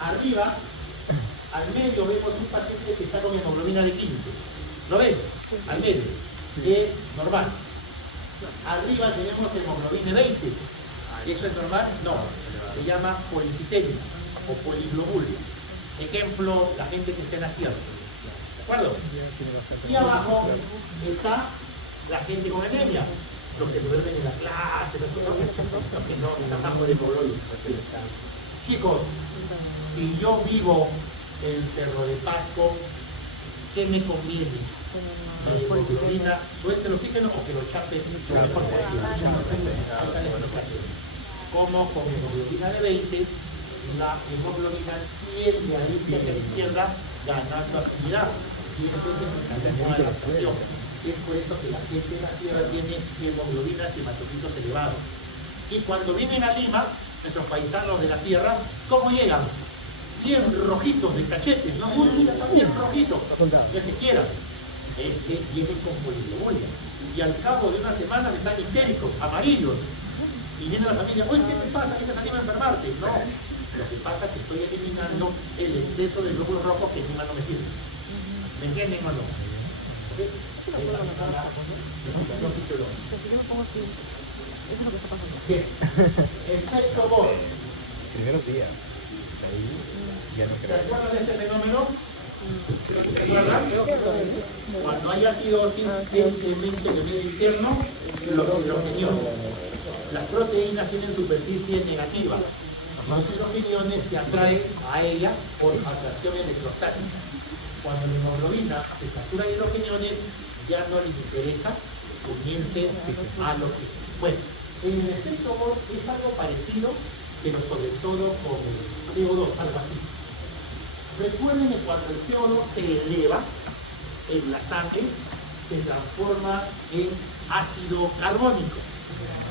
Arriba, al medio, vemos un paciente que está con hemoglobina de 15. ¿Lo ven? Al medio. Es normal. Arriba tenemos hemoglobina de 20. ¿Eso es normal? No. Se llama policitemia o poliglobulia. Ejemplo, la gente que está en la sierra. ¿De acuerdo? Y abajo está la gente con anemia. Los que duermen en la clase, los que no están bajo de hemoglobina. Chicos, si yo vivo en Cerro de Pasco, ¿qué me conviene? La hemoglobina suelte el oxígeno o que lo chape lo mejor posible. Como con hemoglobina de 20, la hemoglobina tiende a irse hacia la izquierda ganando afinidad. Y eso es el mecanismo de adaptación. Es por eso que la gente en la sierra tiene hemoglobinas y hematocritos elevados. Y cuando vienen a Lima, nuestros paisanos de la sierra, ¿cómo llegan? Bien rojitos de cachetes, ¿no? Muy bien, también rojitos. Lo que quieran. Es que vienen con poliglobulia. Y al cabo de unas semanas están histéricos, amarillos. Y viene la familia, oye, ¿qué te pasa? ¿Qué te salió a enfermarte? No. Lo que pasa es que estoy eliminando el exceso de glóbulos rojos que encima no me sirven. ¿Me entienden o no? ¿Okay? Bien. Efecto Bohr. Primeros días. Ahí ya no ¿Se creo. acuerdan de este fenómeno? ¿Se acuerdan? Cuando hay acidosis, incremento en el medio interno los hidrogeniones. Las proteínas tienen superficie negativa. Los hidrogeniones se atraen a ella por atracción electrostática. Cuando la hemoglobina se satura de hidrogeniones, ya no le interesa unirse al oxígeno. Bueno, el efecto Bohr es algo parecido, pero sobre todo con el CO2, algo así. Recuerden que cuando el CO2 se eleva en la sangre, se transforma en ácido carbónico.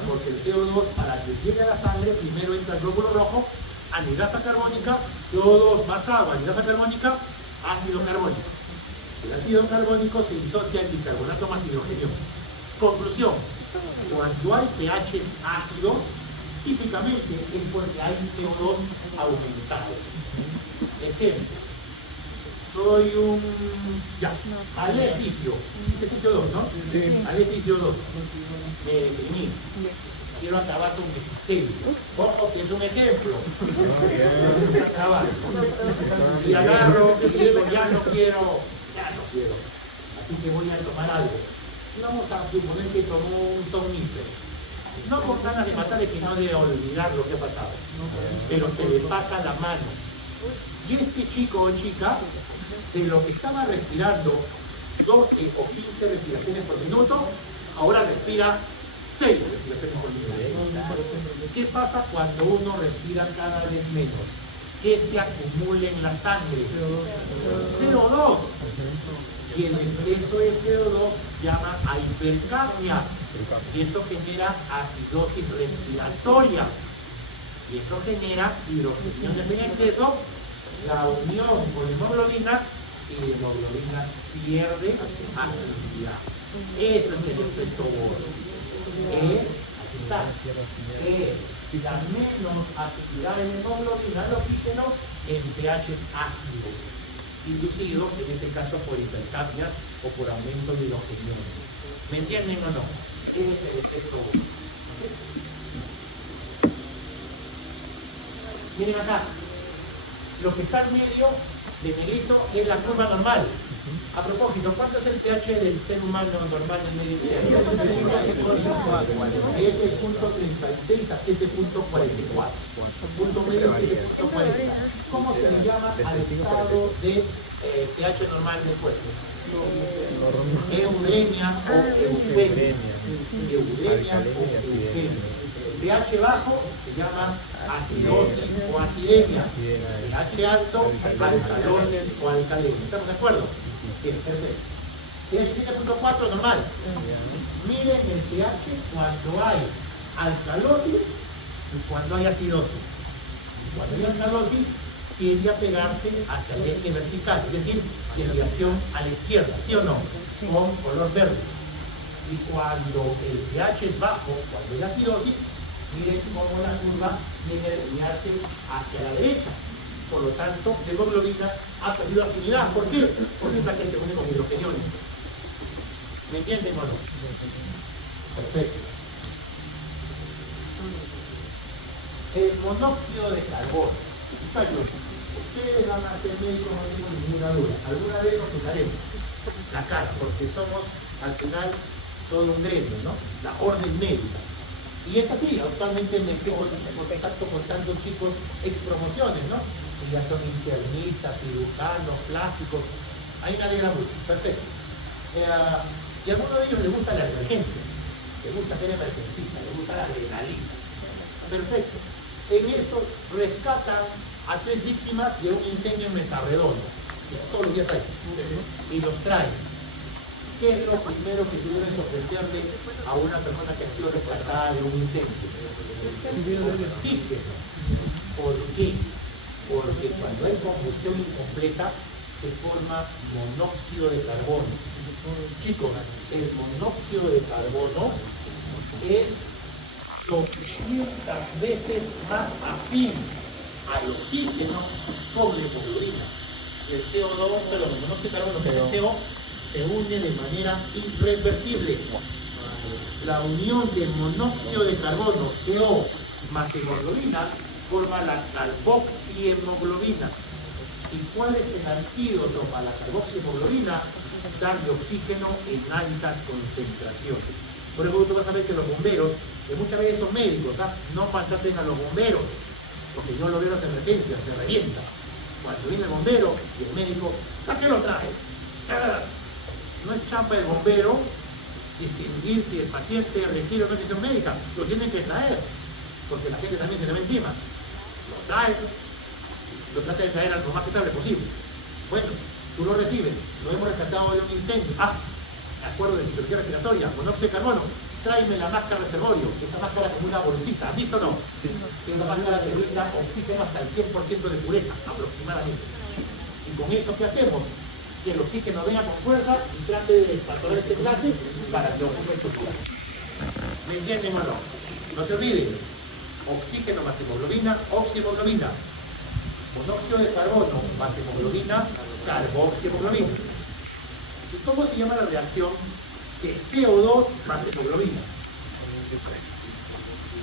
Porque el CO2, para que llegue a la sangre, primero entra el glóbulo rojo, anhidrasa carbónica, CO2 más agua, anhidrasa carbónica, ácido carbónico. El ácido carbónico se disocia en bicarbonato más hidrogenio. Conclusión, cuando hay pHs ácidos, típicamente es porque hay CO2 aumentados. Ejemplo, soy un... Aleficio. Aleficio 2, ¿no? Sí. Aleficio 2. Me deprimí. Quiero acabar con mi existencia. Ojo, que es un ejemplo. Quiero acabar. Si agarro y digo, ya no quiero. Así que voy a tomar algo. Y vamos a suponer que tomó un somnífero. No con ganas de matar, es que no de olvidar lo que ha pasado. Pero se le pasa la mano. Y este chico o chica, de lo que estaba respirando 12 o 15 respiraciones por minuto, ahora respira 6 respiraciones por minuto. ¿Qué pasa cuando uno respira cada vez menos? ¿qué se acumula en la sangre? CO2. Y el exceso de CO2 llama a hipercapnia. Y eso genera acidosis respiratoria. Y eso genera hidrogeniones en exceso. La unión con hemoglobina y la hemoglobina pierde actividad. Ese es el efecto Bohr. Aquí está, es la menos actividad de la hemoglobina del oxígeno en pHs ácidos, inducidos en este caso por hipercapnias o por aumento de hidrogeniones. ¿Me entienden o no? Ese es el efecto Bohr. Miren acá, lo que está en medio de negrito es la curva normal. A propósito, ¿cuánto es el pH del ser humano normal en medio interno? 7.36 a 7.44. Punto medio 7.40. ¿Cómo se le llama al estado de pH normal del cuerpo? Eudemia o eufemia. Eudemia o eufemia. pH bajo se llama acidosis o acidemia. pH alto, alcalosis o alcalemia. ¿Estamos de acuerdo? Bien, perfecto. 7.4 normal. Miren el pH cuando hay alcalosis y cuando hay acidosis. Cuando hay alcalosis tiende a pegarse hacia el eje vertical, es decir, desviación a la izquierda, ¿sí o no? Con color verde. Y cuando el pH es bajo, cuando hay acidosis, miren cómo la curva tiende a desviarse hacia la derecha. Por lo tanto, la hemoglobina ha perdido afinidad. ¿Por qué? Porque es la que se une con hidrogeniones. ¿Me entienden o no? Perfecto. El monóxido de carbono. Ustedes van a ser médicos, no tengo ninguna duda. Alguna vez nos tocaremos la cara, porque somos al final todo un gremio, ¿no? La orden médica. Y es así, actualmente me estoy en contacto con tantos chicos ex promociones, ¿no? Que ya son internistas, cirujanos, plásticos. Ahí me alegra mucho, perfecto. Y a algunos de ellos les gusta la emergencia, les gusta ser emergencista, les gusta la adrenalina. Perfecto. En eso rescatan a 3 víctimas de un incendio en Mesa Redonda, que todos los días hay, y los traen. ¿Qué es lo primero que tú debes ofrecerle a una persona que ha sido rescatada de un incendio? Oxígeno. ¿Por qué? Porque cuando hay combustión incompleta se forma monóxido de carbono. Chicos, el monóxido de carbono es 200 veces más afín al oxígeno con la hemoglobina. Y el CO2, perdón, el monóxido de carbono, que es el CO, se une de manera irreversible. La unión de monóxido de carbono, CO, más hemoglobina, forma la carboxihemoglobina. ¿Y cuál es el antídoto para la carboxihemoglobina? Darle oxígeno en altas concentraciones. Por eso tú vas a ver que los bomberos, que muchas veces son médicos, no maltraten a los bomberos, porque yo lo veo en las emergencias, me revienta. Cuando viene el bombero y el médico, ¿para qué lo trae? No es champa del bombero distinguir si el paciente requiere una atención médica, lo tienen que traer, porque la gente también se le ve encima. Lo trae, lo trata de traer lo más estable posible. Bueno, tú lo recibes, lo hemos rescatado de un incendio. De acuerdo de fisiología respiratoria, monóxido de carbono, tráeme la máscara reservorio, esa máscara como una bolsita, ¿has visto o no? Sí. Esa máscara que brinda oxígeno hasta el 100% de pureza, aproximadamente. Y con eso, ¿qué hacemos? Que el oxígeno venga con fuerza y trate de desaturar este enlace para que ocupe su lugar. ¿Me entienden o no? No se olviden, oxígeno más hemoglobina, oxihemoglobina. Monóxido de carbono más hemoglobina, carboxihemoglobina. ¿Y cómo se llama la reacción de CO2 más hemoglobina?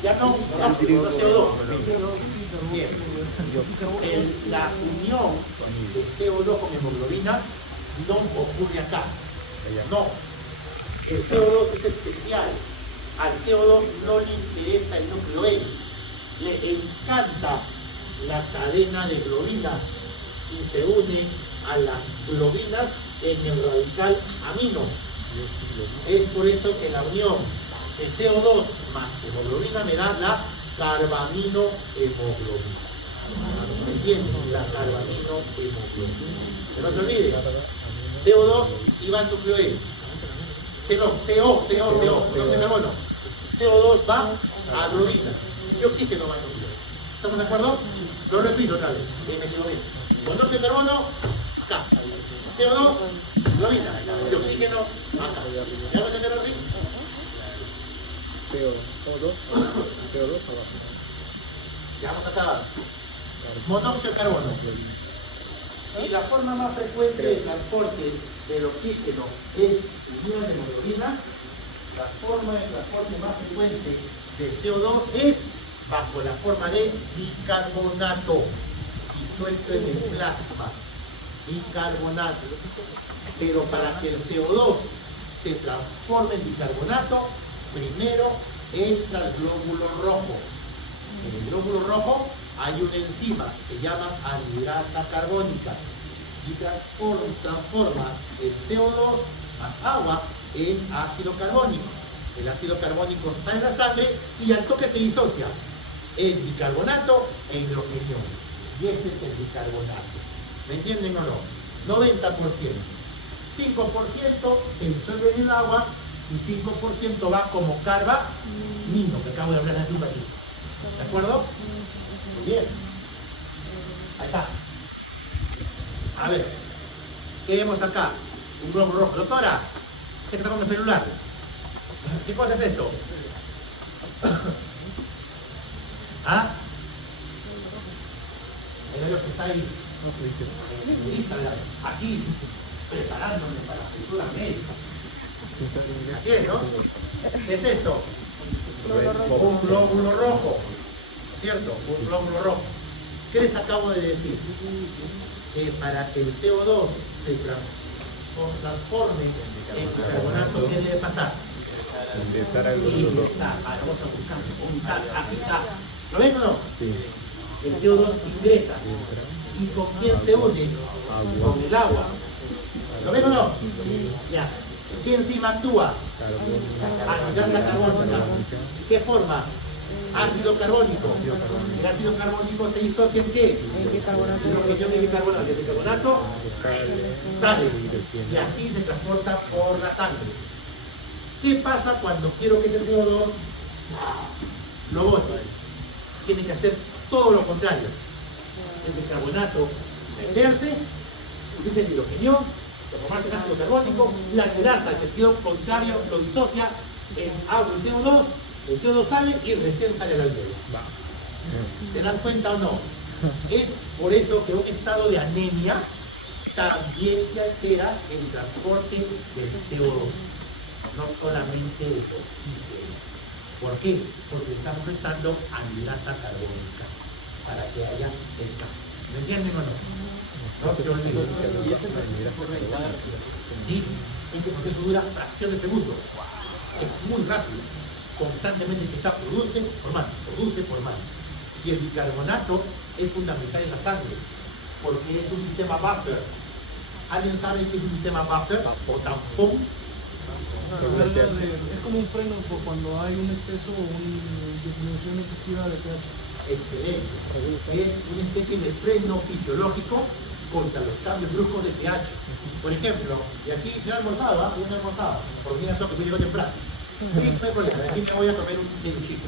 Ya no monóxido, no CO2. Bien. La unión de CO2 con hemoglobina no ocurre acá. No. El CO2 es especial. Al CO2 no le interesa el núcleo N. Le encanta la cadena de globina y se une a las globinas en el radical amino. Es por eso que la unión de CO2 más hemoglobina me da la carbamino hemoglobina. ¿Me entienden? La carbamino hemoglobina. Que no se olvide. CO2 sí va al núcleo E. CO, no se carbono. CO2 va a globina. Y oxígeno va al núcleo E. ¿Estamos de acuerdo? Lo repito otra vez. Me quedo bien. Monóxido de carbono, acá. CO2, globina. Y oxígeno, acá. ¿Ya va a entender así? CO2 abajo. Ya vamos a acabar. Monóxido de carbono. Si la forma más frecuente de transporte del oxígeno es unión de hemoglobina, la forma de transporte más frecuente del CO2 es bajo la forma de bicarbonato disuelto en el plasma. Bicarbonato. Pero para que el CO2 se transforme en bicarbonato, primero entra el glóbulo rojo. En el glóbulo rojo hay una enzima, se llama anhidrasa carbónica, y transforma el CO2 más agua en ácido carbónico. El ácido carbónico sale en la sangre y al toque se disocia en bicarbonato e hidrogenión. Y este es el bicarbonato. ¿Me entienden o no? 90%. 5% se disuelve en el agua y 5% va como carbamino, que acabo de hablar hace un ratito. ¿De acuerdo? Muy bien. Ahí está. A ver, ¿qué vemos acá? Un globo rojo. Doctora, ¿qué está con el celular? ¿Qué cosa es esto? ¿Ah? Es lo que está ahí. Aquí, preparándome para la futura médica. Así es, ¿no? ¿Qué es esto? Un glóbulo rojo. ¿Cierto? Un glóbulo rojo. ¿Qué les acabo de decir? Que para que el CO2 se transforme en bicarbonato, ¿qué debe pasar? Ingresar al glóbulo rojo. Ahora vamos a buscar. Aquí está. ¿Lo ven o no? Sí. El CO2 ingresa. ¿Y con quién se une? Con el agua. ¿Lo ven o no? Ya. ¿Qué enzima actúa? Anhidrasa carbónica. ¿Qué forma? Ácido carbónico. El ácido carbónico se disocia en qué? Hidrogenión de bicarbonato. El bicarbonato sale y así se transporta por la sangre. ¿Qué pasa cuando quiero que ese CO2 lo bote? Tiene que hacer todo lo contrario. El bicarbonato meterse, subirse el hidrogenión, transformarse en ácido carbónico, la grasa, en sentido contrario, lo disocia en agua y CO2, el CO2 sale y recién sale al alveolo. ¿Se dan cuenta o no? Es por eso que un estado de anemia también te altera el transporte del CO2, no solamente del oxígeno. ¿Por qué? Porque estamos restando anhidrasa carbónica para que haya el cambio. ¿Me entienden o no? No se olviden. Y este proceso ocurre en cada respiración. Sí, este proceso dura fracción de segundo. Es muy rápido. Constantemente que está produce, formando. Y el bicarbonato es fundamental en la sangre, porque es un sistema buffer. ¿Alguien sabe qué es un sistema buffer o tampón? Es como un freno por cuando hay un exceso o una disminución excesiva de pH. Excelente. Es una especie de freno fisiológico contra los cambios bruscos de pH. Por ejemplo, y aquí yo he almorzado, porque me toca, yo llego temprano. Sí, no hay problema, aquí me voy a comer un cevichito.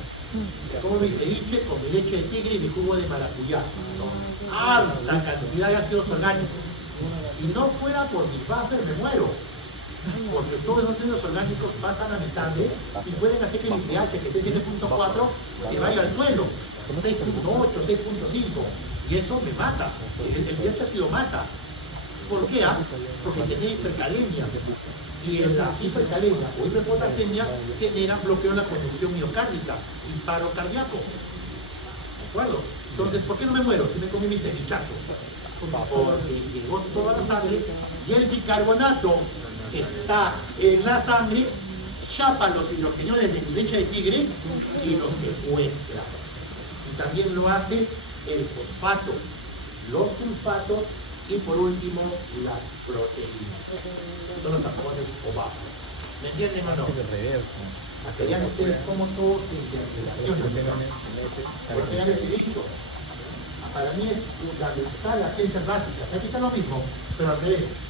Como mi ceviche con mi leche de tigre y mi jugo de maracuyá. Alta cantidad de ácidos orgánicos. Si no fuera por mi buffer, me muero. Porque todos los ácidos orgánicos pasan a mi sangre y pueden hacer que mi pH, que esté 7.4, se vaya al suelo. 6.8, 6.5. Y eso me mata. El pH ácido mata. ¿Por qué? Porque genera hipercalemia. Y la hipercalemia o hiperpotasemia genera bloqueo en la conducción miocárdica y paro cardíaco. ¿De acuerdo? Entonces, ¿por qué no me muero si me comí mi cevichazo? Porque llegó toda la sangre y el bicarbonato que está en la sangre chapa los hidrogeniones de mi leche de tigre y los secuestra. Y también lo hace el fosfato, los sulfatos y por último las proteínas. Son los tampones o bajos. ¿Me entienden o no? Para que vean ustedes cómo todo se interrelaciona. Porque ya les he dicho, para mí es fundamental las ciencias básicas. Aquí está lo mismo, pero al revés.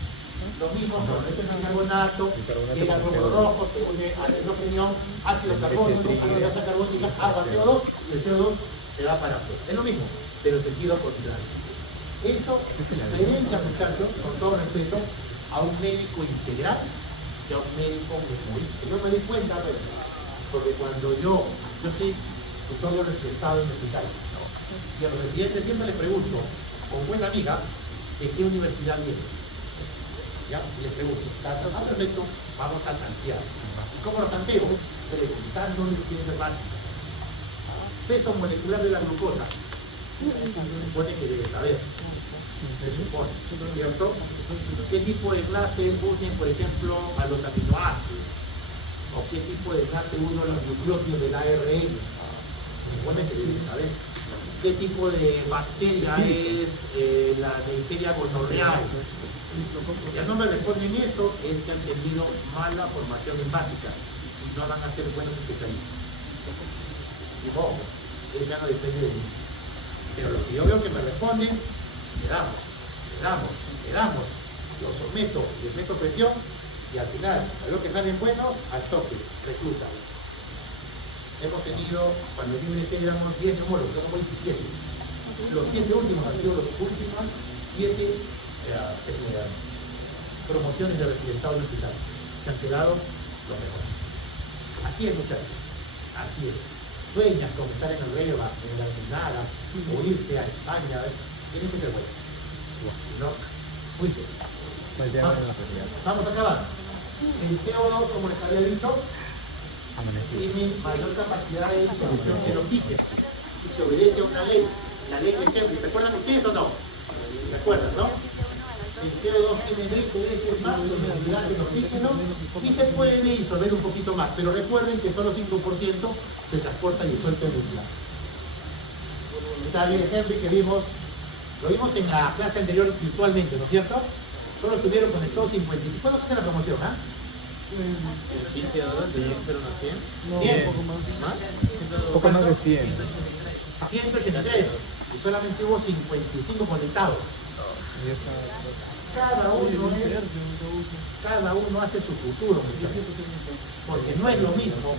Lo mismo, pero este es bicarbonato, llega al globo rojo, se une al hidrógeno, ácido carbónico, anhidrasa carbónica, agua, CO2, y el CO2 se va para afuera. Es lo mismo, pero en sentido contrario. Eso diferencia, muchachos, con todo respeto, a un médico integral que a un médico memorista. Yo me di cuenta, porque cuando yo soy tutor respetado en el hospital, y a los residentes siempre les pregunto, con buena amiga, ¿de qué universidad vienes? ¿Ya? Y les pregunto, perfecto, vamos a tantear. ¿Y cómo lo tanteo? Preguntándole ciencias básicas. Peso molecular de la glucosa. Se supone que debe saber. Se supone, ¿cierto? ¿Qué tipo de enlace une, por ejemplo, a los aminoácidos? ¿O qué tipo de enlace une a los nucleótidos del ARN? Se supone que debe saber. ¿Qué tipo de bacteria es la Neisseria gonorrhoeae? Ya no me responden eso, es que han tenido mala formación en básicas y no van a ser buenos especialistas. Y ojo, eso ya no depende de mí. Pero lo que yo veo que me responden, le damos, lo someto, les meto presión y al final, a lo que salen buenos, al toque, recluta. Hemos tenido, cuando el libre éramos 10 neumólogos, yo como 17. Los 7 últimos han sido los últimas 7 promociones de residentado en el hospital. Se han quedado los mejores. Así es, muchachos. Así es. Sueñas con estar en el Reba, en la Almenara, o irte a España, tienes que ser bueno. Si no, muy bien. Vamos a acabar. El CO2, como les había dicho, tiene mayor capacidad de disolución del oxígeno y se obedece a una ley, la ley de Henry. ¿Se acuerdan ustedes o no? ¿Se acuerdan, no? El CO2 tiene 20 veces más solubilidad que el oxígeno y se puede disolver un poquito más, pero recuerden que solo 5% se transporta disuelto en el gas. Esta ley de Henry que vimos, lo vimos en la clase anterior virtualmente, ¿no es cierto? Solo estuvieron conectados 55. ¿Cuándo fue la promoción, ah? 15 horas de 0 a 100. No, 100. un poco más. ¿Más? Un poco más de 100. 183 y solamente hubo 55 conectados. Cada uno hace su futuro, muchachos. Porque no es lo mismo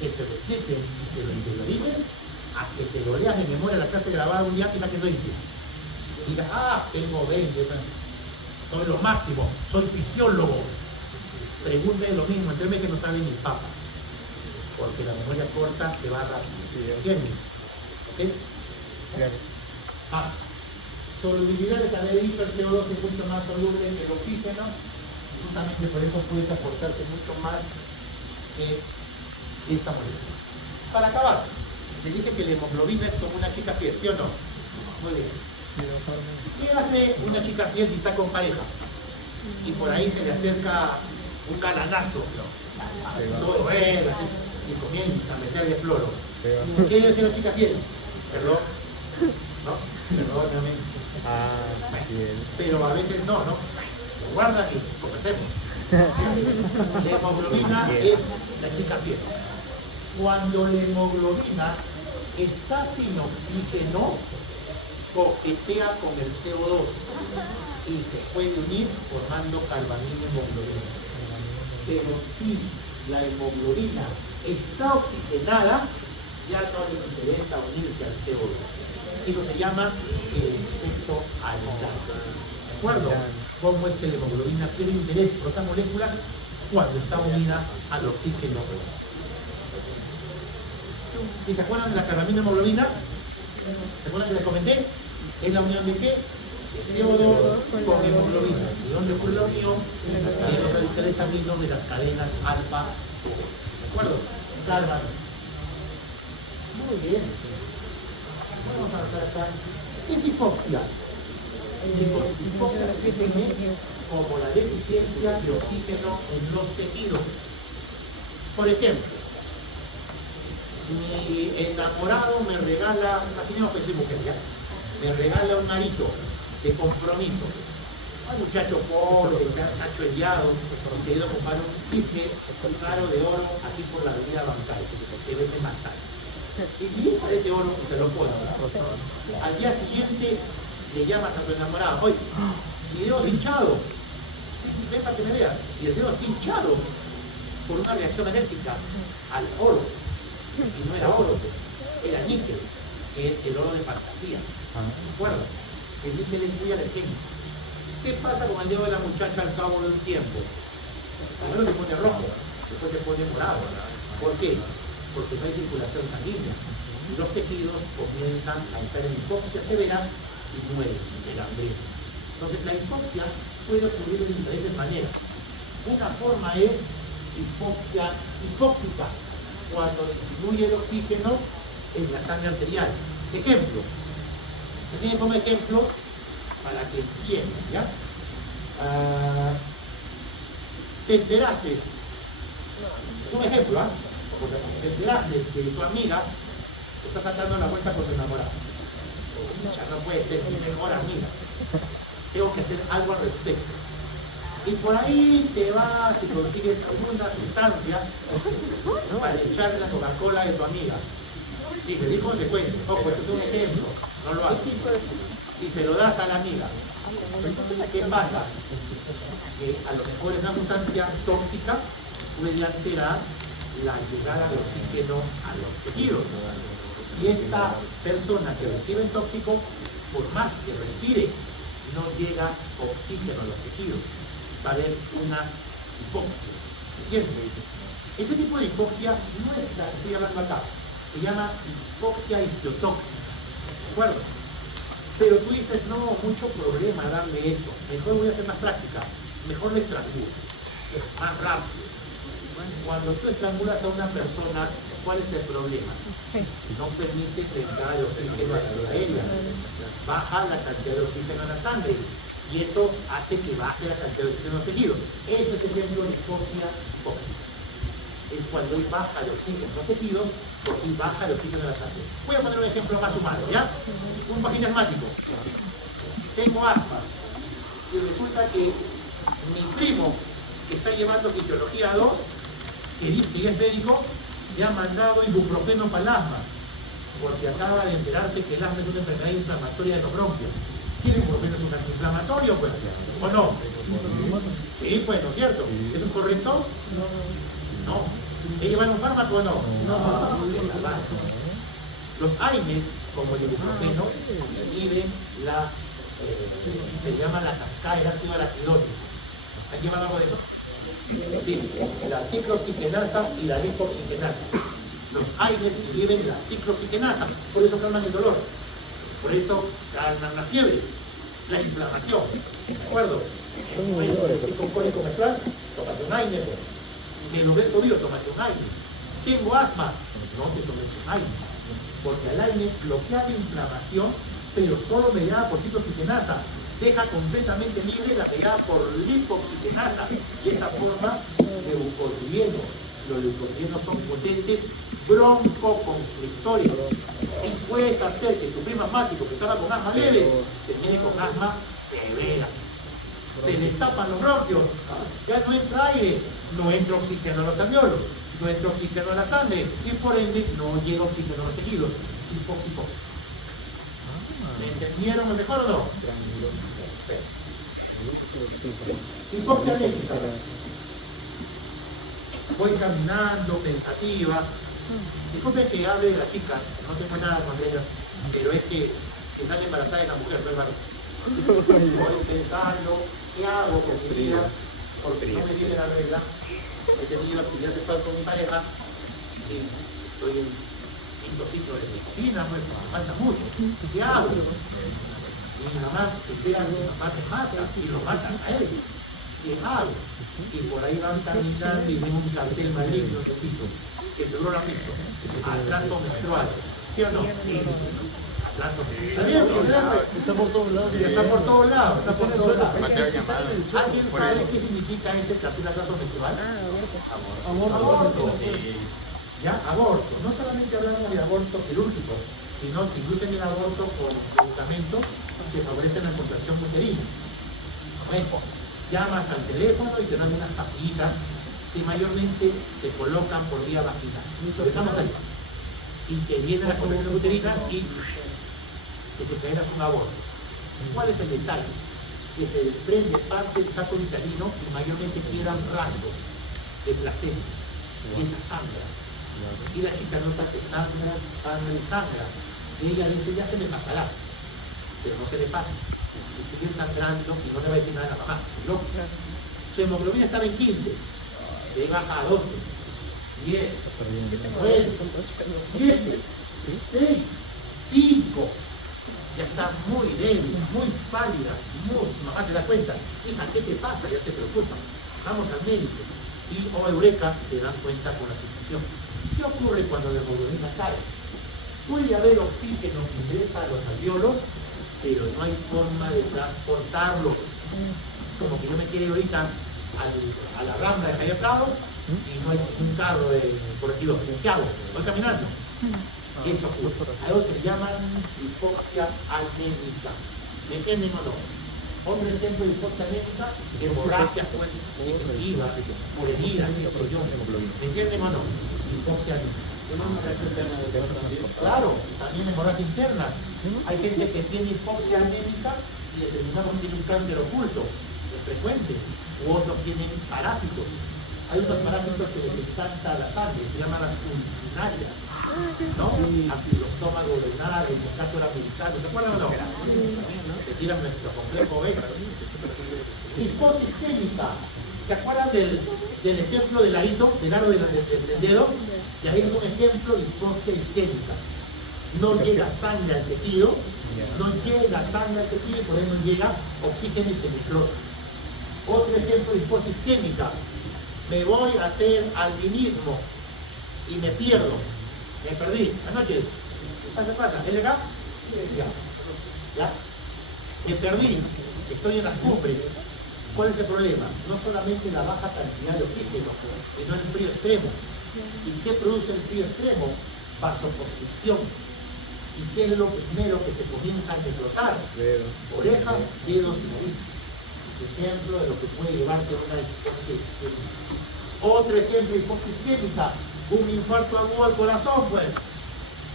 que te lo expliquen y que lo interiorices a que te lo leas de memoria la clase grabada un día y saques 20. Y digas, tengo 20, soy lo máximo, soy fisiólogo. Pregúntale lo mismo, entiende que no sabe ni papa. Porque la memoria corta se va rápido. ¿Entienden? ¿Ok? Solubilidad, les había dicho, el CO2 es mucho más soluble que el oxígeno. Justamente por eso puede transportarse mucho más que esta molécula. Para acabar, les dije que la hemoglobina es como una chica fiel, ¿sí o no? Muy bien. ¿Qué hace una chica fiel si está con pareja? Y por ahí se le acerca un galanazo, todo bueno, y comienza a meterle floro. ¿Qué debe ser la chica fiel? Perdón, ¿no? Perdóname. Pero a veces no. Guarda aquí, comencemos. La hemoglobina es la chica fiel. Cuando la hemoglobina está sin oxígeno, coquetea con el CO2 y se puede unir formando carbamina hemoglobina. Pero si la hemoglobina está oxigenada, ya no le interesa unirse al CO2. Eso se llama el efecto aldehído. ¿De acuerdo? ¿Cómo es que la hemoglobina pierde interés por otras moléculas cuando está unida al oxígeno? ¿Y se acuerdan de la carbamina hemoglobina? ¿Se acuerdan que les comenté? ¿Es la unión de qué? CO2 con hemoglobina. ¿Y dónde ocurre la unión? En los radicales aminos de las cadenas alfa. ¿De acuerdo? Carbamina. Muy bien. Vamos a avanzar acá. ¿Qué es hipoxia? Hipoxia se define como la deficiencia de oxígeno en los tejidos. Por ejemplo, mi enamorado me regala, imaginemos que soy mujer, ¿ya? Me regala un arito de compromiso. Un muchacho pobre que se ha choreado y se ha ido a comprar un cisne con un aro de oro aquí por la avenida Bancay, que vende más tarde. Y le parece oro y se lo pone. Al día siguiente le llamas a tu enamorada, oye, mi dedo es hinchado, ven para que me veas. Y el dedo está hinchado por una reacción alérgica al oro. Y no era oro, pues, era níquel, que es el oro de fantasía. Recuerda, el níquel es muy alergénico. ¿Qué pasa con el dedo de la muchacha al cabo de un tiempo? Primero se pone rojo, después se pone morado. ¿Por qué? Porque no hay circulación sanguínea. Y los tejidos comienzan a entrar en hipoxia severa y mueren, y se gangrenan. Entonces la hipoxia puede ocurrir de diferentes maneras. Una forma es hipoxia hipóxica, cuando disminuye el oxígeno en la sangre arterial. Ejemplo. Déjenme poner ejemplos para que entiendan, ¿ya? Te enteraste, es un ejemplo, ¿ah? Te enteraste que tu amiga está sacando la vuelta con tu enamorado. Ya no puede ser mi mejor amiga. Tengo que hacer algo al respecto. Y por ahí te vas y consigues alguna sustancia para echarle la Coca-Cola de tu amiga. Sí, me di consecuencias. Ojo, esto es un ejemplo, no lo hagas. Y se lo das a la amiga. ¿Qué pasa? Que a lo mejor es una sustancia tóxica puede alterar la llegada de oxígeno a los tejidos. Y esta persona que recibe el tóxico, por más que respire, no llega oxígeno a los tejidos. Va a haber una hipoxia. ¿Entiendes? Ese tipo de hipoxia no es la que estoy hablando acá. Se llama hipoxia histiotóxica. ¿De acuerdo? Pero tú dices, no, mucho problema darle eso. Mejor voy a hacer más práctica. Mejor le estrangulo. Más rápido. Cuando tú estrangulas a una persona, ¿cuál es el problema? No permite la entrada de oxígeno a la vía aérea. Baja la cantidad de oxígeno en la sangre. Y eso hace que baje la cantidad de oxígeno en los tejidos. Eso es el ejemplo de hipoxia hipóxica. Es cuando hay baja de oxígeno en los tejidos, porque hay baja de oxígeno en la sangre. Voy a poner un ejemplo más humano, ¿ya? Un paciente asmático. Tengo asma. Y resulta que mi primo, que está llevando fisiología 2, que dice que es médico, le ha mandado ibuprofeno para el asma, porque acaba de enterarse que el asma es una enfermedad inflamatoria de los bronquios. ¿Y el ibuprofeno es un antiinflamatorio, pues? ¿O no? Sí, pues, ¿no es cierto? ¿Eso es correcto? No. ¿Ellos llevan un fármaco o no? No. Los AINES, como el ibuprofeno, inhiben la, se llama la cascada del ácido araquidónico. ¿Han llevado algo de eso? Sí, la ciclooxigenasa y la lipoxigenasa. Los AINES inhiben la ciclooxigenasa, por eso calman el dolor, por eso calman la fiebre, la inflamación. ¿De acuerdo? Con cólico menstrual, tómate un AINE. Me lo ves COVID, tómate un AINE. Tengo asma, no te tomes un AINE, porque el AINE bloquea la inflamación, pero solo mediada por ciclooxigenasa. Deja completamente libre la mediada por lipoxigenasa. Y esa forma leucotrieno. Los leucotrienos son potentes broncoconstrictores. Y puedes hacer que tu primo asmático que estaba con asma leve termine con asma severa. Se le tapan los bronquios, ya no entra aire, no entra oxígeno a los alveolos, no entra oxígeno a la sangre y por ende no llega oxígeno a los tejidos. Hipoxia. ¿Me entendieron mejor o no? Hipoxia alérgica. Voy caminando, pensativa. Disculpen que hable de las chicas, no tengo nada con ellas, pero es que están embarazadas de la mujer, no el varón. Voy pensando, ¿qué hago con mi vida? Porque no me viene la regla. He tenido actividad sexual con mi pareja y estoy en quinto ciclo de medicina, me falta mucho. ¿Qué hago? Y mi mamá se entera que mi papá te mata y lo matan a él. ¿Qué hago? Y por ahí van caminando y ven un cartel maligno en el piso, que seguro lo han visto. Atraso menstrual. ¿Sí o no? Sí. Atraso menstrual. Está por todos lados. Sí, está por todos lados. Está por todos lados. Demasiado ¿Alguien sabe qué significa ese cartel atraso menstrual? Aborto. Aborto. ¿Ya? Aborto. No solamente hablamos de aborto quirúrgico, sino que inducen el aborto con medicamentos que favorecen la contracción uterina. Bueno, llamas al teléfono y te dan unas pastillitas que mayormente se colocan por vía vaginal. Dejamos ahí. y que vienen las contracciones uterinas y que se genera un aborto. ¿Cuál es el detalle? Que se desprende parte del saco uterino y mayormente quedan rasgos de placenta, y esa sangra. Y la chica nota que sangra, sangra y sangra. Y ella dice, ya se me pasará, pero no se le pasa. Y sigue sangrando y no le va a decir nada a la mamá. ¿No? Su hemoglobina estaba en 15, le baja a 12, 10, 9, 7, 6, 5. Ya está muy débil, muy pálida, su mamá se da cuenta, hija, ¿qué te pasa? Ya se preocupa, vamos al médico. Y, oh eureka, se dan cuenta con la situación. ¿Qué ocurre cuando la hemoglobina cae? Puede haber oxígeno que ingresa a los alvéolos, pero no hay forma de transportarlos. Es como que yo me quiero ir ahorita a la Rambla de Javier Prado y no hay un carro de corregidor. ¿Qué hago? Voy caminando. Eso ocurre. A eso se llama hipoxia anémica. ¿Me entienden o no? Otro ejemplo de hipoxia anémica, hemorragia pues, digestiva, por heridas, qué sé yo. ¿Me entienden o no? Hipoxia anémica. Claro, también hemorragia interna. Hay gente que tiene hipoxia anémica y determinamos que tiene un cáncer oculto, es frecuente. U otros tienen parásitos. Hay unos parásitos que les encanta la sangre, se llaman las ulcinarias. ¿No? Aquí los estómagos renales, el tracto americano, ¿se acuerdan o no? Se tiran nuestro complejo B. Disposistémica. ¿Se acuerdan del ejemplo del arito, del aro del dedo? Y ahí es un ejemplo de hipoxia isquémica. No llega sangre al tejido, no llega sangre al tejido y por eso no llega oxígeno y se necrosa. Otro ejemplo de hipoxia isquémica. Me voy a hacer albinismo y me pierdo. Me perdí. Anoche. ¿Qué pasa? ¿Es legal? ¿Ya? Me perdí. Estoy en las cumbres. ¿Cuál es el problema? No solamente la baja cantidad de oxígeno, sino el frío extremo. ¿Y qué produce el frío extremo? Vasoconstricción. ¿Y qué es lo primero que se comienza a necrosar? Orejas, dedos y nariz. Ejemplo de lo que puede llevarte a una hipoxia isquémica. Otro ejemplo de hipoxia isquémica. Un infarto agudo al corazón, pues.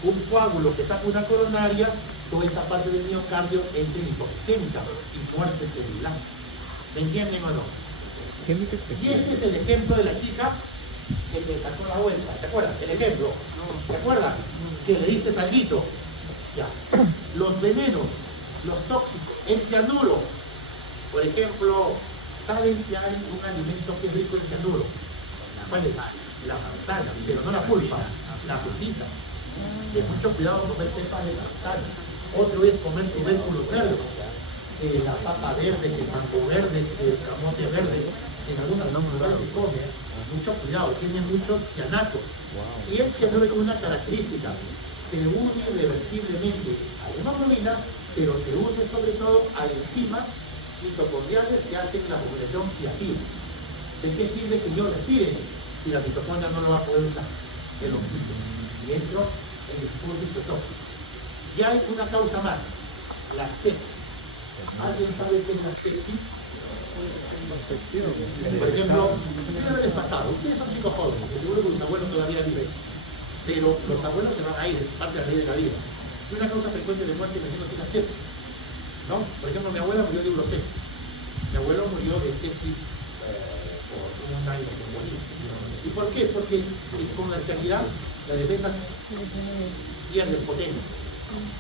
Un coágulo que tapa una coronaria, toda esa parte del miocardio entra en hipoxia isquémica y muerte celular. ¿Me entienden o no? Y este es el ejemplo de la chica que te sacó la vuelta. ¿Te acuerdas? El ejemplo. ¿Te acuerdas? Que le diste salguito. Ya. Los venenos, los tóxicos, el cianuro. Por ejemplo, ¿saben que hay un alimento que es rico en cianuro? ¿Cuál es? La manzana, pero no la pulpa, la frutita. De mucho cuidado comer pepas de manzana. Otro es comer tubérculos verdes. La papa verde, el mango verde, el camote verde. En algunos lugares se come. Mucho cuidado, tiene muchos cianatos. Y el cianuro tiene una característica. Se une irreversiblemente a la hemoglobina, pero se une sobre todo a enzimas mitocondriales que hacen la regulación oxidativa. ¿De qué sirve que yo respire si la mitocondria no lo va a poder usar? El oxígeno. Y entro en el depósito tóxico. Y hay una causa más, la sepsis. ¿Alguien sabe qué es la sepsis? Por ejemplo, ¿qué les pasado? Ustedes son chicos jóvenes, seguro que sus abuelos todavía viven. Pero los abuelos se van a ir, es parte de la ley de la vida. Y una causa frecuente de muerte es la sepsis. ¿No? Por ejemplo, mi abuela murió de urosepsis. Mi abuelo murió de sepsis por una hipocondria. ¿Y por qué? Porque con la ancianidad las defensas pierden potencia.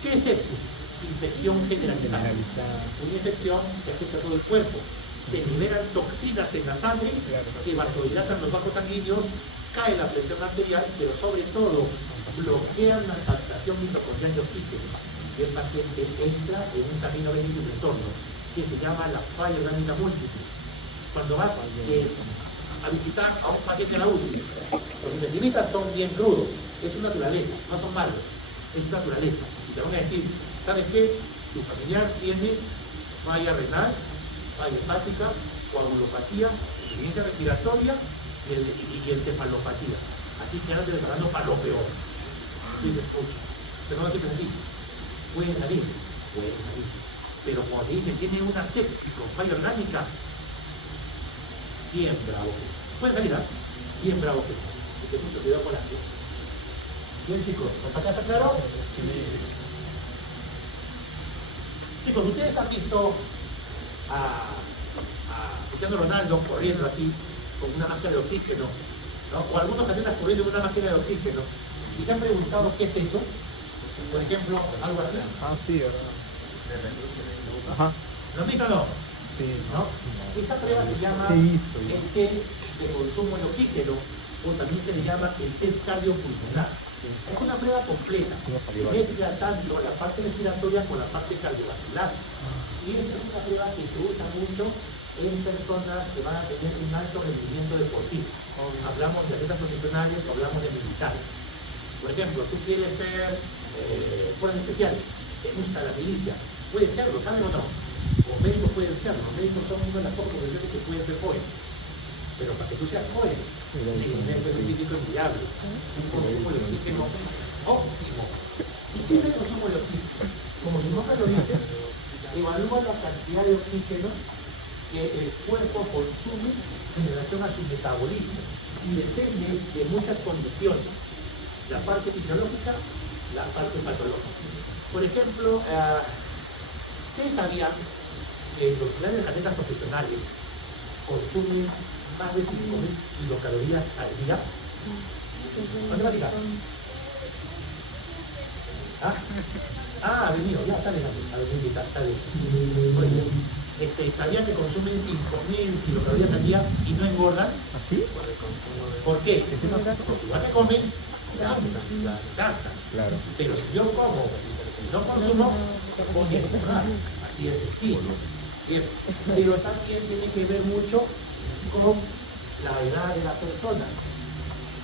¿Qué es sepsis? Infección generalizada. Una infección que afecta a todo el cuerpo. Se liberan toxinas en la sangre que vasodilatan los vasos sanguíneos, cae la presión arterial, pero sobre todo bloquean la captación mitocondrial de oxígeno. Y el paciente entra en un camino bendito de retorno que se llama la falla orgánica múltiple. Cuando vas a visitar a un paciente en la UCI, los intesinistas son bien crudos, es su naturaleza, no son malos, es su naturaleza. Y te van a decir, ¿sabes qué? Tu familiar tiene falla renal, falla hepática, coagulopatía, insuficiencia respiratoria y encefalopatía. Así que ahora te preparando para lo peor. Y dices, pucha, pero no siempre es así. Pueden salir. Pero como te dicen, tiene una sepsis con falla orgánica, bien bravo que sea. Pueden salir, ¿ah? Bien bravo que sea. Así que mucho cuidado con la sepsis. Bien, chicos, ¿hasta acá está claro? Chicos, ustedes han visto a Cristiano Ronaldo corriendo así, con una máquina de oxígeno, ¿no? O algunos atletas corriendo con una máquina de oxígeno, y se han preguntado qué es eso. Por ejemplo, algo así. Ah, sí, ¿verdad? Ajá. ¿Lo han visto o no? Sí. ¿No? Esa prueba se llama ¿Qué hizo? el test de consumo de oxígeno, o también se le llama el test cardiopulmonar. Es una prueba completa, que mezcla tanto la parte respiratoria con la parte cardiovascular. Y esta es una prueba que se usa mucho en personas que van a tener un alto rendimiento deportivo. Hablamos de atletas profesionales o hablamos de militares. Por ejemplo, tú quieres ser fuerzas especiales, te gusta la milicia, puede serlo, ¿saben o no? O médicos pueden serlo, los médicos son una de las pocas profesiones que pueden ser FOES. Pero para que tú seas FOES, tienes que tener un físico envidiable, un consumo de oxígeno óptimo. ¿Y qué es el consumo de oxígeno? Como su nombre lo dice, evalúa la cantidad de oxígeno que el cuerpo consume en relación a su metabolismo y depende de muchas condiciones, la parte fisiológica, la parte patológica. Por ejemplo, ¿ustedes sabían que los grandes atletas profesionales consumen más de 5.000 kilocalorías al día? ¿Matemática? Ha venido, ya está bien, está bien. Muy bien. ¿Sabían que consumen 5.000 kilocalorías al día y no engordan? ¿Así? ¿Por qué? Porque igual que comen, gastan. Claro. Pero si yo como y no consumo, voy a engordar. Así de sencillo. Bien. Pero también tiene que ver mucho con la edad de la persona.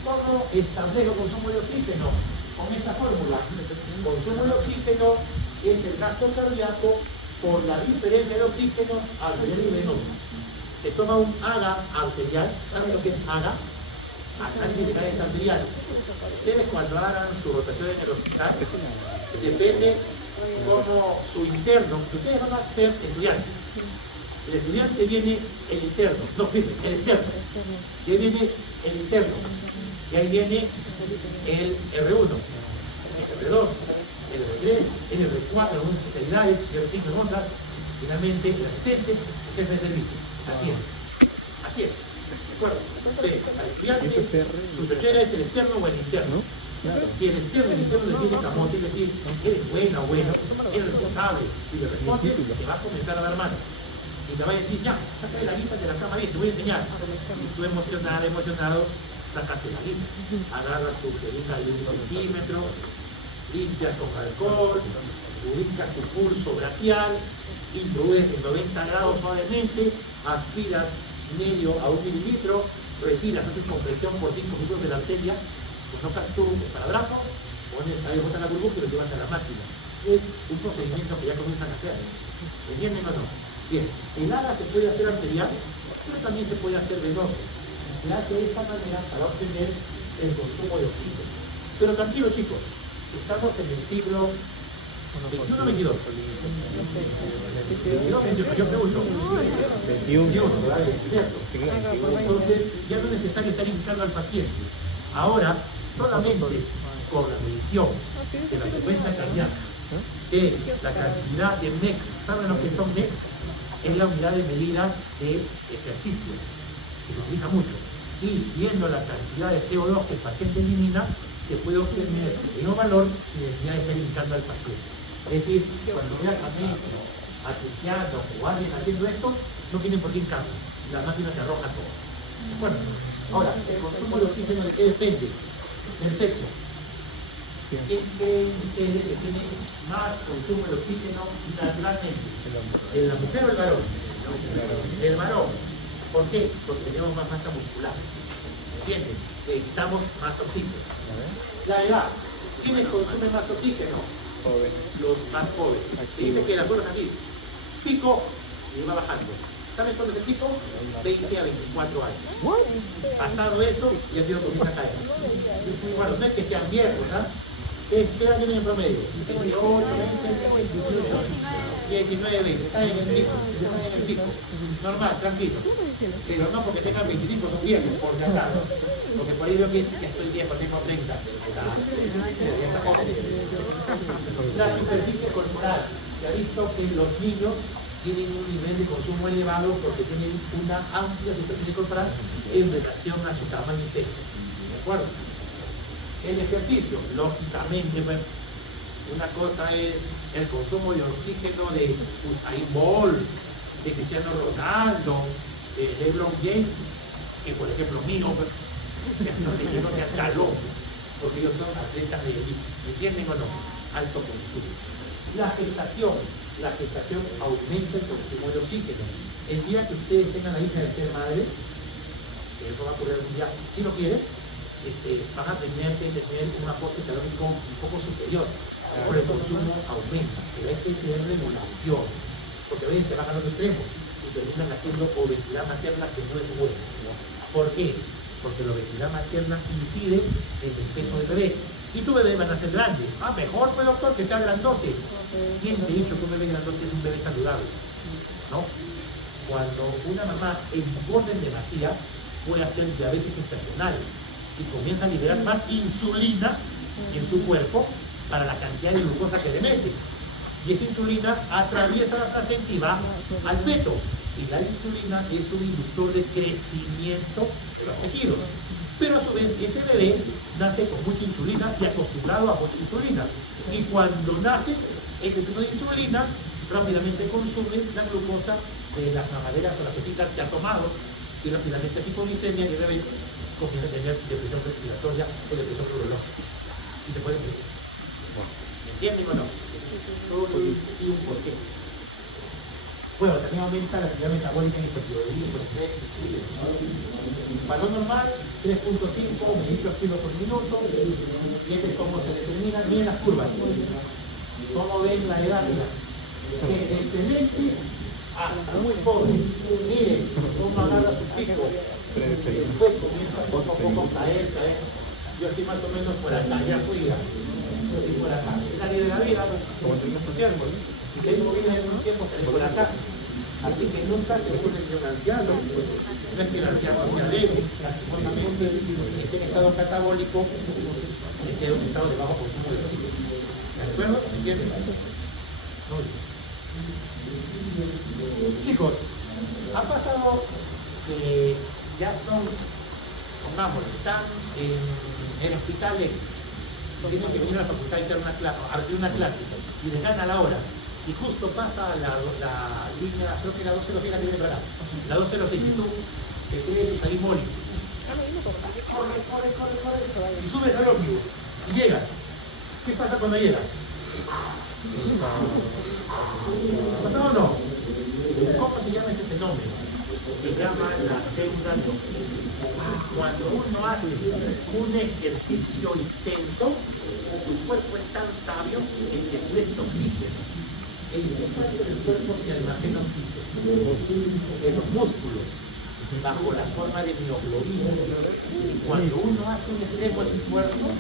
¿Cómo establezco consumo de oxígeno? Con esta fórmula. Consumo de oxígeno es el gasto cardíaco por la diferencia de oxígeno arterial y venoso. Se toma un AGA arterial. ¿Saben lo que es AGA? Análisis de cadenas arteriales. Ustedes cuando hagan su rotación en el hospital, depende como su interno, ustedes van a ser estudiantes. El estudiante viene el interno, no, firme, el externo. Y ahí viene el interno. Y ahí viene el R1, el R2, el R3, el R4, algunas especialidades, el R5 en otras. Finalmente, el asistente, el jefe de servicio. Así es. Así es. ¿De acuerdo? Entonces, al estudiante, su sochera es el externo o el interno. Si el externo y el interno le tiene camote, es decir, eres buena o bueno, eres responsable y le respondes, te va a comenzar a dar mano. Y te va a decir, ya, saca la guita de la cama bien, te voy a enseñar. Y tú emocionado, sacas la guita. Agarras tu jeringa de 1 centímetro, limpias con alcohol, ubicas tu pulso braquial, introduces en 90 grados suavemente, aspiras medio a 1 mililitro, retiras, haces compresión por 5 minutos de la arteria, colocas tu esparadrapo, pones ahí, botas la burbuja y lo llevas a la máquina. Es un procedimiento que ya comienzan a hacer. ¿Entienden o no? Bien, el AGA se puede hacer arterial, pero también se puede hacer venoso. Se hace de esa manera para obtener el consumo de oxígeno. Pero tranquilos chicos, estamos en el siglo XXI o XXII. 22, 28, yo pregunto. 21, ¿verdad? ¿Cierto? Entonces ya no es necesario estar indicando al paciente. Ahora, solamente con la medición de la frecuencia cardíaca, de la cantidad de MEX, ¿saben lo que son MEX? Es la unidad de medida de ejercicio, que se utiliza mucho. Y viendo la cantidad de CO2 que el paciente elimina, se puede obtener el mismo valor sin necesidad de estar indicando al paciente. Es decir, cuando veas a Messi, a Cristiano o a alguien haciendo esto, no tienen por qué encargo. La máquina te arroja todo. ¿De acuerdo? Ahora, el consumo de oxígeno, ¿de qué depende? Del sexo. ¿Quién creen ustedes que tiene más consumo de oxígeno naturalmente? ¿La mujer o el varón? El varón. ¿Por qué? Porque tenemos más masa muscular. ¿Entienden? Necesitamos más oxígeno. La edad. ¿Quiénes consumen más oxígeno? Los más jóvenes. Se dice que la curva es así. Pico y va bajando. ¿Saben cuándo es el pico? 20 a 24 años. Pasado eso, ya el tío comienza a caer. Bueno, no es que sean viejos, ¿ah? ¿Qué edad tienen en promedio? 18, 20, 18. 19, 20, están en el pico, están en el pico. Normal, tranquilo. Pero no porque tengan 25 son viejos, por si acaso. Porque por ahí veo que ya estoy viejo, tengo 30. La superficie corporal. Se ha visto que los niños tienen un nivel de consumo elevado porque tienen una amplia superficie corporal en relación a su tamaño y peso. ¿De acuerdo? El ejercicio, lógicamente, pues, una cosa es el consumo de oxígeno de Usain Bolt, de Cristiano Ronaldo, de LeBron James, que por ejemplo mío, pues, que no me acaló, porque ellos son atletas de élite, ¿entienden o no? Alto consumo. La gestación aumenta el consumo de oxígeno. El día que ustedes tengan la hija de ser madres, que eso va a ocurrir algún día, si lo quieren, van a tener que tener un aporte calórico un poco superior, por el consumo aumenta, pero hay que tener regulación, porque a veces se van al otro extremo y terminan haciendo obesidad materna que no es buena. ¿Por qué? Porque la obesidad materna incide en el peso del bebé. Y tu bebé va a nacer grande. Ah, mejor pues doctor que sea grandote. ¿Quién te ha dicho que un bebé grandote es un bebé saludable? ¿No? Cuando una mamá engorda en demasía, puede hacer diabetes gestacional y comienza a liberar más insulina en su cuerpo para la cantidad de glucosa que le mete. Y esa insulina atraviesa la placenta y va al feto. Y la insulina es un inductor de crecimiento de los tejidos. Pero a su vez, ese bebé nace con mucha insulina y acostumbrado a mucha insulina. Y cuando nace, ese exceso de insulina rápidamente consume la glucosa de las mamaderas o las teticas que ha tomado. Y rápidamente así con glicemia y el bebé comienza a tener depresión respiratoria o depresión neurológica. Y se puede morir. ¿Entienden o no? Todo sí, un porqué. Bueno, también aumenta la actividad metabólica en el hipotiroidismo, por el sexo, etc. Valor normal, 3.5 mililitros por minuto. Y este es cómo se determina. Miren las curvas. ¿Cómo ven la edad? Desde excelente hasta muy pobre. Miren cómo agarra su pico. Después comienza poco a poco a caer. Yo estoy más o menos por acá, ya fui. Yo estoy por acá. Es la ley de la vida, pues, como tenemos social, pues. Si tengo vida en un tiempo, estaré por acá. Así que nunca se ocurre que un anciano, no es que el anciano sea débil, lastimosamente, esté en estado catabólico, esté en un estado de bajo consumo de oxígeno. ¿De acuerdo? ¿Entienden? Muy bien. Chicos, ha pasado que ya son, pongámoslo, están en el hospital X, tienen que venir a la facultad interna a recibir una clase y les gana la hora. Y justo pasa la línea, creo que la 206 la tiene para la 206, y tú te crees ahí morir. Corre. Y subes al ómnibus y llegas. ¿Qué pasa cuando llegas? ¿Pasa o no? ¿Cómo se llama ese fenómeno? Se llama la deuda de oxígeno. Cuando uno hace un ejercicio intenso, tu cuerpo es tan sabio que te presta oxígeno. ¿En qué parte del cuerpo se almacena oxígeno? En los músculos, bajo la forma de mioglobina. Y cuando uno hace un extremo esfuerzo,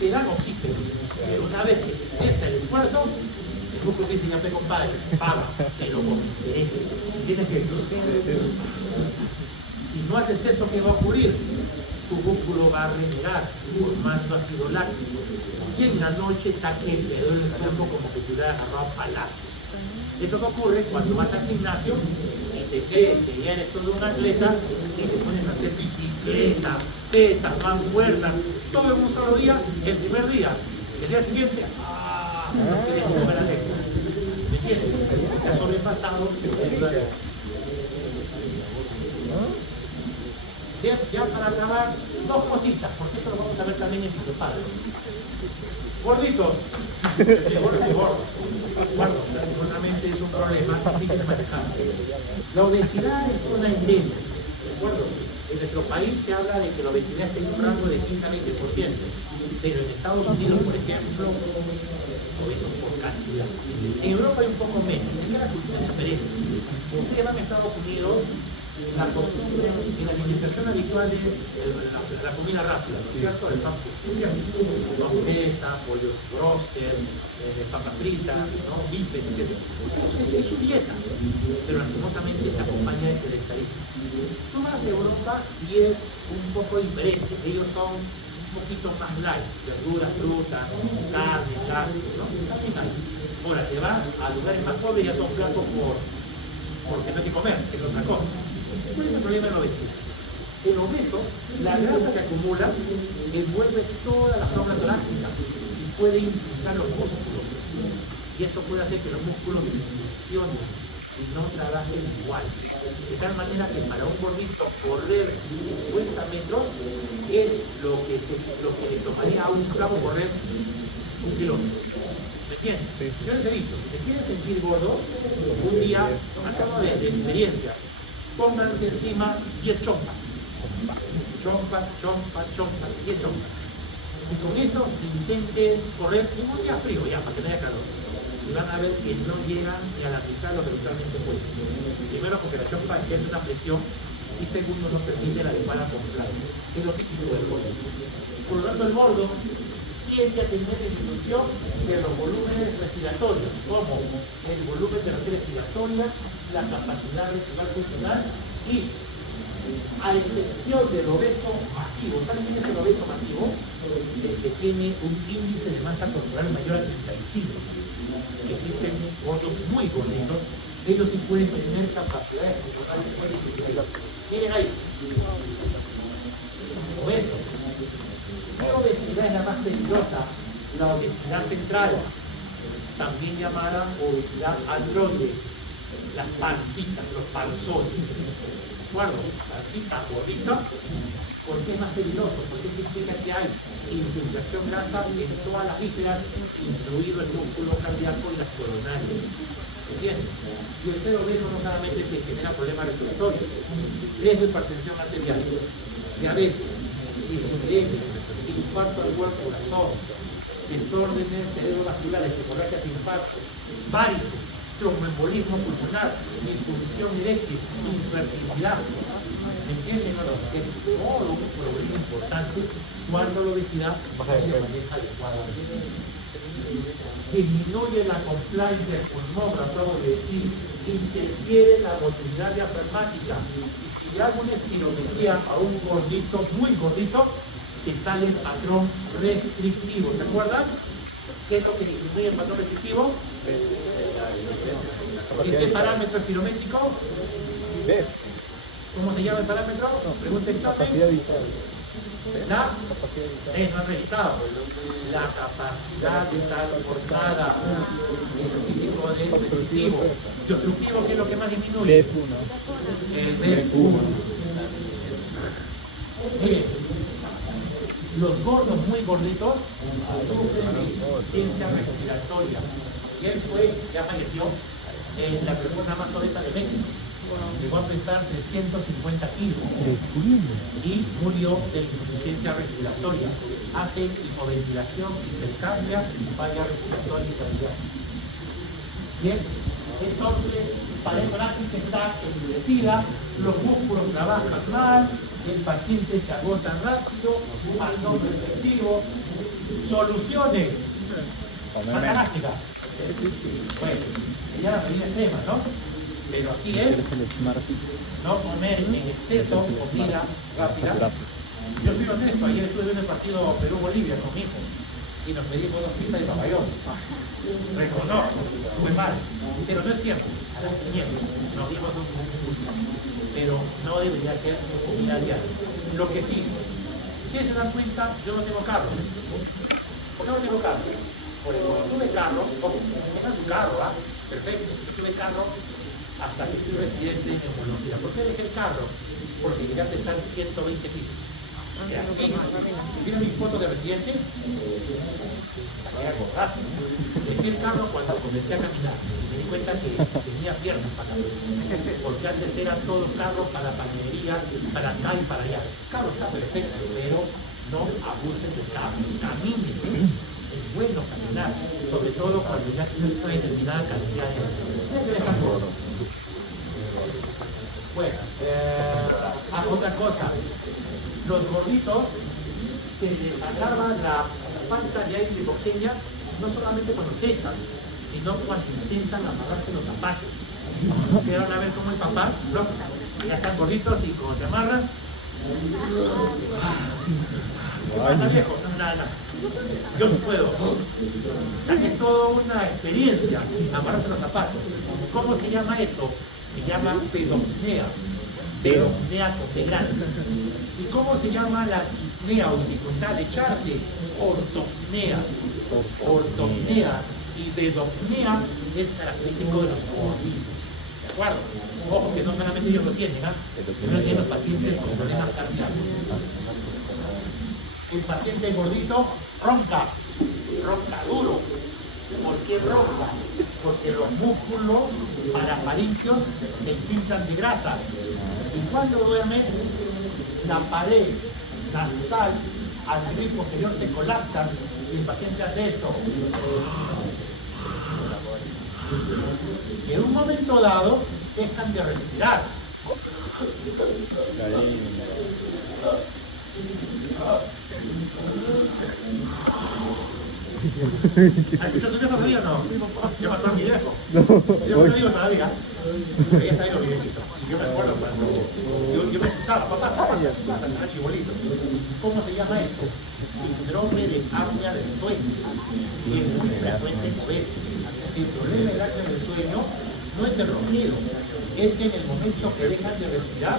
te dan oxígeno. Pero una vez que se cesa el esfuerzo, el músculo te dice, ya me compadre, paga, pero con interés. Tienes que... Si no haces eso, ¿qué va a ocurrir? Tu músculo va a renegar formando ácido láctico. Y en la noche está que te duele el cuerpo como que te hubiera agarrado palazos. Eso que ocurre cuando vas al gimnasio y te crees que ya eres todo un atleta y te pones a hacer bicicleta, pesas, mancuernas, todo en un solo día, el primer día. El día siguiente, no quieres ni comer la lengua. ¿Me entiendes? Te has sobrepasado el día. Ya para acabar, dos cositas, porque esto lo vamos a ver también en Fisiopadre. Gorditos, gordo, lastimosamente es un problema difícil de manejar. La obesidad es una endemia, ¿de acuerdo? En nuestro país se habla de que la obesidad está en un rango de 15 a 20%, pero en Estados Unidos, por ejemplo, obesos por cantidad. En Europa hay un poco menos, es que la cultura es diferente. Ustedes van a Estados Unidos La costumbre en la alimentación habitual es la comida rápida, ¿no es cierto? El fast food, ¿cierto? Hamburguesa, pollos broster, papas fritas, ¿no? Bifes, etc. Es su dieta, pero lastimosamente se acompaña de sedentarismo. Tú vas a Europa y es un poco diferente. Ellos son un poquito más light, verduras, frutas, carne, ¿no? También hay. Ahora, te vas a lugares más pobres y ya son flacos porque no hay que comer, que es otra cosa. ¿Cuál es el problema de la obesidad? El obeso, la grasa que acumula, envuelve toda la flora torácica y puede infiltrar los músculos. Y eso puede hacer que los músculos disfuncionen y no trabajen igual. De tal manera que para un gordito correr 50 metros es lo que le tomaría a un flaco correr 1 kilómetro. ¿Me entiendes? Sí. Yo les he dicho, si se quieren sentir gordos, un día, acabo de experiencia, pónganse encima 10 chompas. Chompa, 10 chompas. Y con eso intenten correr en un día frío ya, para que no haya calor. Y van a ver que no llegan ni a la mitad de lo que realmente pueden. Primero porque la chompa ejerce una presión y segundo no permite la adecuada compliance. Es lo típico del gordo. Por lo tanto el gordo tiende a tener disminución de los volúmenes respiratorios, como el volumen de la respiratoria, la capacidad vesical funcional y a excepción del obeso masivo. ¿Saben quién es el obeso masivo? El que tiene un índice de masa corporal mayor a 35. Existen gordos muy gorditos, ellos sí pueden tener capacidades funcionales muy significativas. Miren ahí, obeso. ¿Qué obesidad es la más peligrosa? La obesidad central, también llamada obesidad androide, las pancitas, los panzones. ¿De acuerdo? Pancita, gordita. ¿Por qué es más peligroso? Porque significa que hay infiltración grasa en todas las vísceras, incluido el músculo cardíaco y las coronarias. ¿Entiendes? Y el ser obeso no solamente te genera problemas respiratorios, riesgo de hipertensión arterial, diabetes, dislipidemia, infarto al corazón, desórdenes cerebrovasculares, hemorragias, infartos, varices, tromboembolismo pulmonar, disfunción eréctil, infertilidad. ¿Me entienden o no? Es todo un problema importante cuando la obesidad se maneja adecuadamente. Disminuye la compliance del pulmón, lo acabo de decir, interfiere en la motilidad diafragmática. Y si le hago una espirometría a un gordito, muy gordito, te sale el patrón restrictivo. ¿Se acuerdan? ¿Qué es lo que disminuye el patrón restrictivo? ¿Este parámetro espirométrico? ¿Cómo se llama el parámetro? Pregunta examen. Capacidad vital. La no han revisado. La capacidad vital forzada. El típico de restrictivo. ¿Y obstructivo qué es lo que más disminuye? El BEF1. Miren, los gordos muy gorditos sufren de insuficiencia respiratoria. Y él ya falleció, la persona más obesa de México. Llegó a pesar 350 kilos y murió de insuficiencia respiratoria. Hace hipoventilación, hipercapnia y falla respiratoria y cardíaca. Bien, entonces, pared torácica está endurecida, los músculos trabajan mal, el paciente se agota rápido, abdomen efectivo. Soluciones. Fantástica. Bueno, ya la medida extrema, ¿no? Pero aquí es no comer en exceso comida rápida. Yo soy honesto, ayer estuve viendo el partido Perú-Bolivia con mi hijo y nos pedimos 2 pizzas de papayón. Reconozco, fue mal, pero no es cierto. A las 500 nos dimos un gusto, pero no debería ser comida diaria. Lo que sí, ustedes se dan cuenta, yo no tengo carro. ¿Por qué no tengo carro? Porque cuando tuve carro, ojo, tenga su carro, ¿ah? Perfecto, yo tuve carro hasta que fui residente en neumología. ¿Por qué dejé el carro? Porque llegué a pesar 120 kilos. Era así. ¿Vieron mis fotos de residente? Era gordazo. Dejé el carro cuando comencé a caminar. Me di cuenta que tenía piernas para caminar. Porque antes era todo carro para panadería, para acá y para allá. El carro está perfecto, pero no abusen del carro. Caminen. Es bueno caminar, sobre todo cuando ya tienes una determinada cantidad de años. Bueno, otra cosa. Los gorditos se les acaba la falta de aire de hipoxemia no solamente cuando se echan, sino cuando intentan amarrarse los zapatos. Que van a ver cómo hay papás, ¿no? Ya están gorditos y cuando se amarran. ¿Qué pasa, viejo? Nada. Yo sí puedo. Es toda una experiencia amarrarse los zapatos. ¿Cómo se llama eso? Se llama pedopnea. Pedopnea con P grande. ¿Y cómo se llama la disnea o dificultad de echarse? Ortopnea. Ortopnea y pedopnea es característico de los gorditos. ¿De acuerdo? Ojo que no solamente ellos lo tienen, ¿ah? También tienen los pacientes con problemas cardíacos. El paciente gordito ronca duro. ¿Por qué ronca? Porque los músculos parafaringios se infiltran de grasa. Y cuando duerme, la pared nasal al nivel posterior se colapsa y el paciente hace esto. Y en un momento dado dejan de respirar. ¿Has escuchado su viejo todavía o no? Yo me acuerdo a mi viejo. Yo no lo digo todavía. Ahí está yo, mi viejito. Yo me acuerdo cuando yo me asustaba, papá, pasa, está chibolito. ¿Cómo se llama eso? Síndrome de apnea del sueño. Y es muy frecuente en obesos. El problema del apnea del sueño no es el ronquido, es que en el momento que dejan de respirar,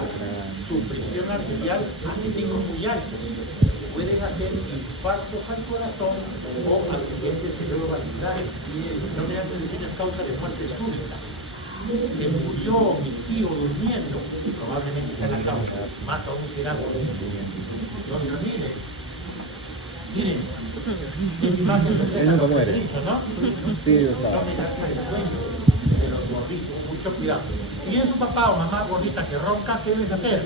su presión arterial hace picos muy altos. Pueden hacer infartos al corazón o accidentes cerebrovasculares. El síndrome de apnea del sueño es causa de muerte súbita. Se murió mi tío durmiendo, probablemente está la causa, más aún será gordito. No se olviden. Miren, es imagen perfecta lo que he dicho, ¿no? Sí, yo Síndrome de apnea del sueño de los gorditos, mucho cuidado. Si es un papá o mamá gordita que ronca, ¿qué debes hacer?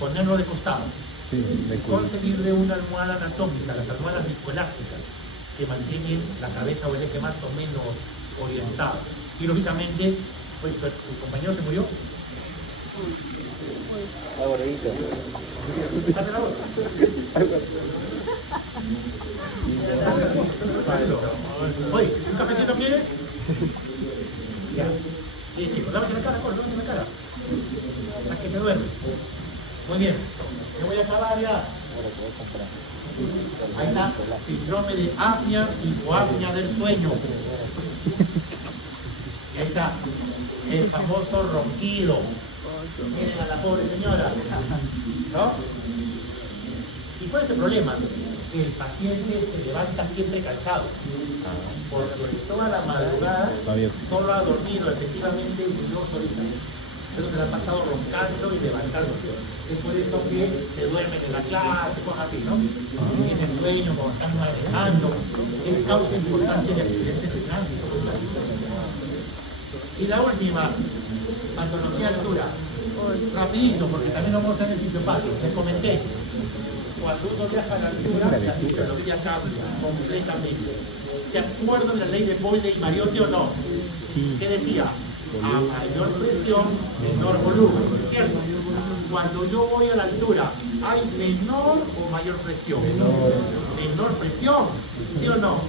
Ponerlo de costado. Sí, me cuido. Conseguirle una almohada anatómica, las almohadas viscoelásticas, que mantienen la cabeza o el eje más o menos orientado. Y lógicamente, pues, ¿tu compañero se murió? Abuelito. Date la voz. Oye, ¿un cafecito quieres? Ya. Chicos, lávate la cara, lávate la cara. Hasta que te duermes. Muy bien. Yo voy a acabar ya. Ahí está. Síndrome de apnea, hipoapnea del sueño. Y ahí está. El famoso ronquido. Miren a la pobre señora. ¿No? ¿Y cuál es el problema? Que el paciente se levanta siempre cansado. Porque toda la madrugada solo ha dormido efectivamente 2 horitas. Pero se la ha pasado roncando y levantándose. Es por eso que se duermen en la clase, cosas así, ¿no? Tiene sueño cuando están manejando. Es causa importante de accidentes de tránsito. Y la última, patología de altura. Rapidito, porque también lo vamos a hacer en el fisiopatio. Les comenté. Cuando uno viaja a la altura, la fisiología cambia completamente. ¿Se acuerdan de la ley de Boyle y Mariotti o no? Sí. ¿Qué decía? A mayor presión, menor volumen, ¿cierto? Cuando yo voy a la altura, ¿hay menor o mayor presión? Menor presión, ¿sí o no?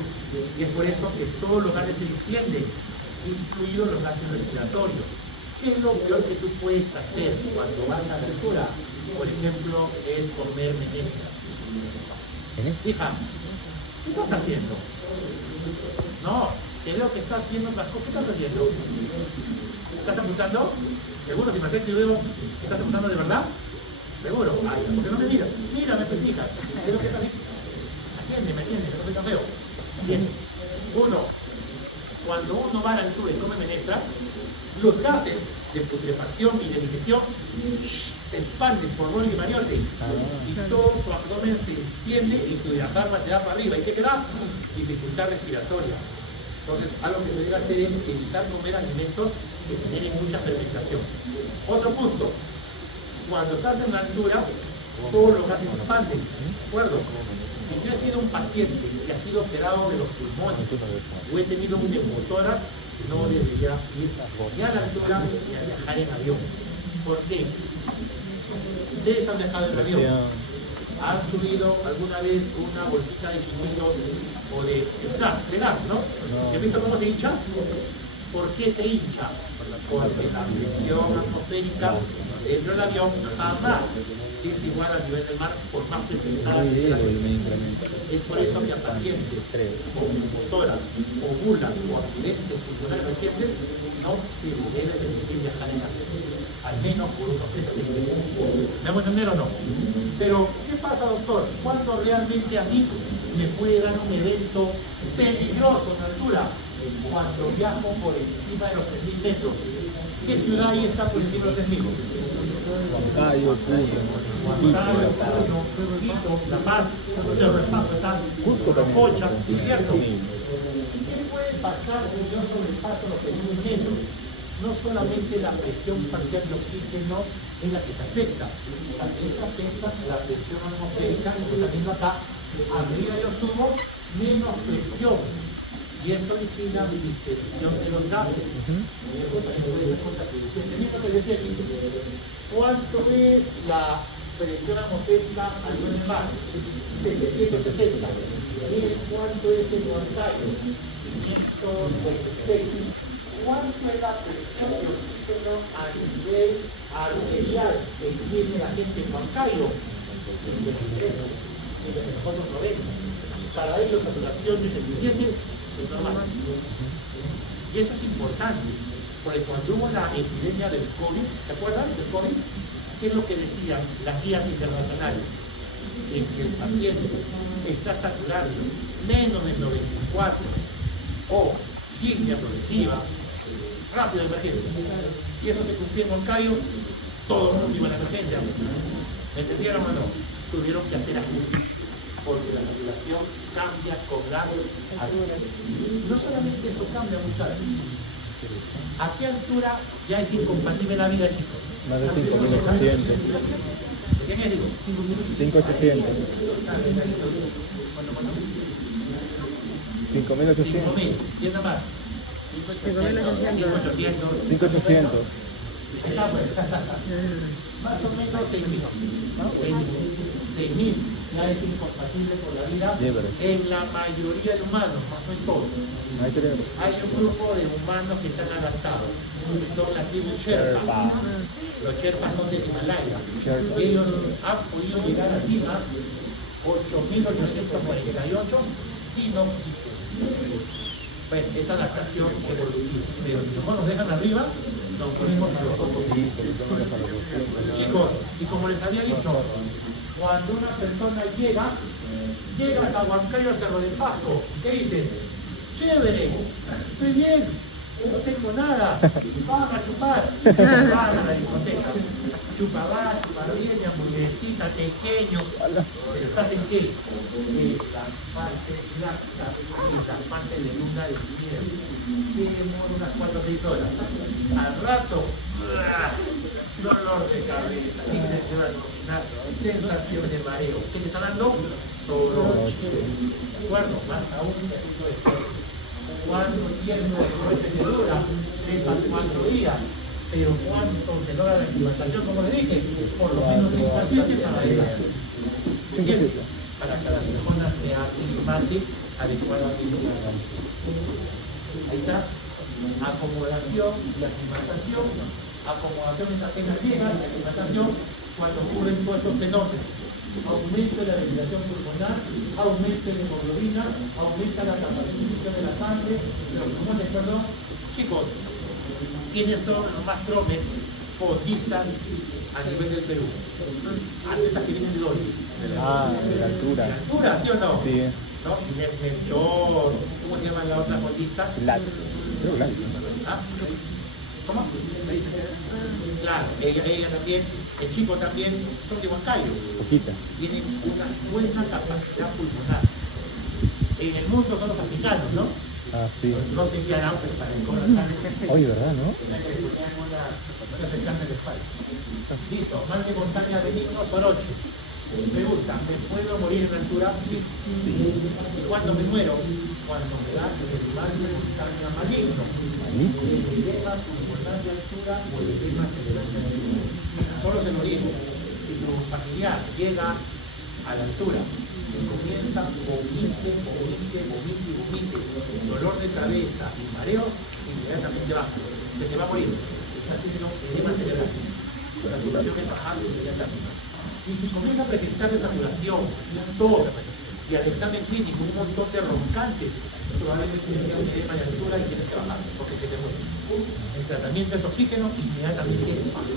Y es por eso que todos los gases se distienden, incluidos los gases respiratorios. ¿Qué es lo peor que tú puedes hacer cuando vas a la altura? Por ejemplo, es comer menestras. Hija, ¿qué estás haciendo? No, te veo que estás viendo otras cosas. ¿Qué estás haciendo? ¿Estás apuntando? ¿Seguro? Si me acerco y veo que estás apuntando de verdad. ¿Seguro? Ay, ¿por qué no me miras? Mírame, pues, hija. ¿Qué es lo que estás haciendo? Atiéndeme, que no soy tan feo. Bien. Uno, cuando uno va a la altura y come menestras, los gases de putrefacción y de digestión se expanden por Boyle y Mariotti y todo tu abdomen se extiende y tu diafragma se da para arriba. ¿Y qué queda? Dificultad respiratoria. Entonces, algo que se debe hacer es evitar comer alimentos que generen mucha fermentación. Otro punto, cuando estás en la altura, todos los gases se expanden, ¿de acuerdo? Si yo he sido un paciente que ha sido operado de los pulmones o he tenido un neumotórax, no debería ir ni a la altura ni a viajar en avión. ¿Por qué? Ustedes han viajado en avión. ¿Han subido alguna vez una bolsita de quesitos o de snack, ¿no? ¿Han visto cómo se hincha? ¿Por qué se hincha? Porque la presión atmosférica dentro del avión jamás es igual al nivel del mar, por más presionada que esté la temperatura. Es por eso que a pacientes con pulmotoras o bulas o accidentes pulmonares recientes no se debe permitir viajar en avión, al menos por unos 3 a 6 meses. ¿Me hago entender o no? Pero, ¿qué pasa, doctor? ¿Cuándo realmente a mí me puede dar un evento peligroso en altura? Cuando viajo por encima de los 3.000 metros. ¿Qué ciudad ahí está por encima de los 3.000? Huancayo, Puno, Quito, La Paz, Cerro del Papo, está Cusco también. Cocha, ¿cierto? ¿Qué puede pasar si yo sobrepaso los 3.000 metros? No solamente la presión parcial de oxígeno es la que te afecta, también te afecta la presión atmosférica, que está viendo acá, arriba yo subo, menos presión. Y eso implica distensión de los gases. Y eso también puede ser contraproducente. Miren lo que decía aquí. ¿Cuánto es la presión atmosférica a nivel del mar? 760. Miren cuánto es el Huancayo. 526. ¿Cuánto es la presión de oxígeno a nivel arterial que tiene la gente en Huancayo? 53. Miren, nosotros 90. Para ellos saturación de 77 es normal. Y eso es importante, porque cuando hubo la epidemia del COVID, ¿se acuerdan del COVID? ¿Qué es lo que decían las guías internacionales? Que si el paciente está saturando menos del 94 o disnea progresiva, rápido de emergencia. Si eso se cumplía en Huancayo, todo el mundo iba a la emergencia. ¿Me entendieron o no? Tuvieron que hacer ajustes, porque la saturación cambia con la altura. No solamente eso cambia mucho. ¿A qué altura ya es incompatible la vida, chicos? Más de 5.800. ¿De qué me digo? 5.800. 5.800. 5.000. ¿Quién da más? 5.800. 5.800. Está pues. Más o menos 6.000. ¿No? 6.000 ya es incompatible con la vida en la mayoría de humanos, más no en todos. Hay un grupo de humanos que se han adaptado, que son la tribu Sherpa. Los Sherpas son del Himalaya. Y ellos han podido llegar a cima 8.848 sin oxígeno. Bueno, esa adaptación evolutiva. Pero si no nos dejan arriba, nos ponemos a los ojos. Chicos, y como les había dicho, cuando una persona llegas a Huancayo, Cerro del Pasto, ¿qué dices? Chévere, estoy bien, no tengo nada, vamos a chupar, se van a la discoteca, chupa va, chupa bien, mi hamburguesita, pequeño, pero ¿estás en qué? En la fase láctea, en la fase de luna de miel, que demora unas 4 o 6 horas, al rato, dolor de cabeza, intención abdominal, sensación de mareo. ¿Qué te está dando? Soroche. ¿De acuerdo? Más aún necesito esto. ¿Cuánto tiempo de noche te dura? 3 a 4 días. Pero ¿cuánto se logra la aclimatación? Como le dije, por lo menos 6 pacientes para llegar. ¿Entiendes? Para que la persona se aclimate adecuadamente. Ahí está. Acomodación y aclimatación. Acomodación es apenas llegas, aclimatación cuando ocurren todos estos fenómenos. Aumento de la ventilación pulmonar, aumento de la hemoglobina, aumenta la capacidad de la sangre, de los pulmones, perdón. Chicos, ¿quiénes son los más tromes fondistas a nivel del Perú? Atletas que vienen de dónde? De la altura. ¿De altura, sí o no? Sí. ¿No? Melchor, ¿cómo se llama la otra fondista? Creo que ¿Ah? ¿Cómo? Claro, ella también, el chico también, son de Huancayo. Poquita. Tienen una buena capacidad pulmonar. En el mundo son los africanos, ¿no? Ah, sí. No sé qué harán, pero para encontrar Oye, ¿verdad, no? una cercana de espalda. Listo, mal de montaña benigno, Soroche. Pregunta, ¿me puedo morir en altura? Sí. ¿Y cuándo me muero? Cuando me da el mal montaña maligno. El edema pulmonar de altura o el edema cerebral de altura. Solo se lo digo, si tu familiar llega a la altura y comienza vomite, dolor de cabeza y mareos, inmediatamente baja. Se te va a morir. Así que no, edema cerebral. La saturación es bajar inmediatamente. Y si comienza a presentar desaturación, tos, y al examen clínico un montón de roncantes, probablemente sea un edema de altura y tienes que bajar, porque te mueres. El tratamiento es oxígeno, inmediatamente baja.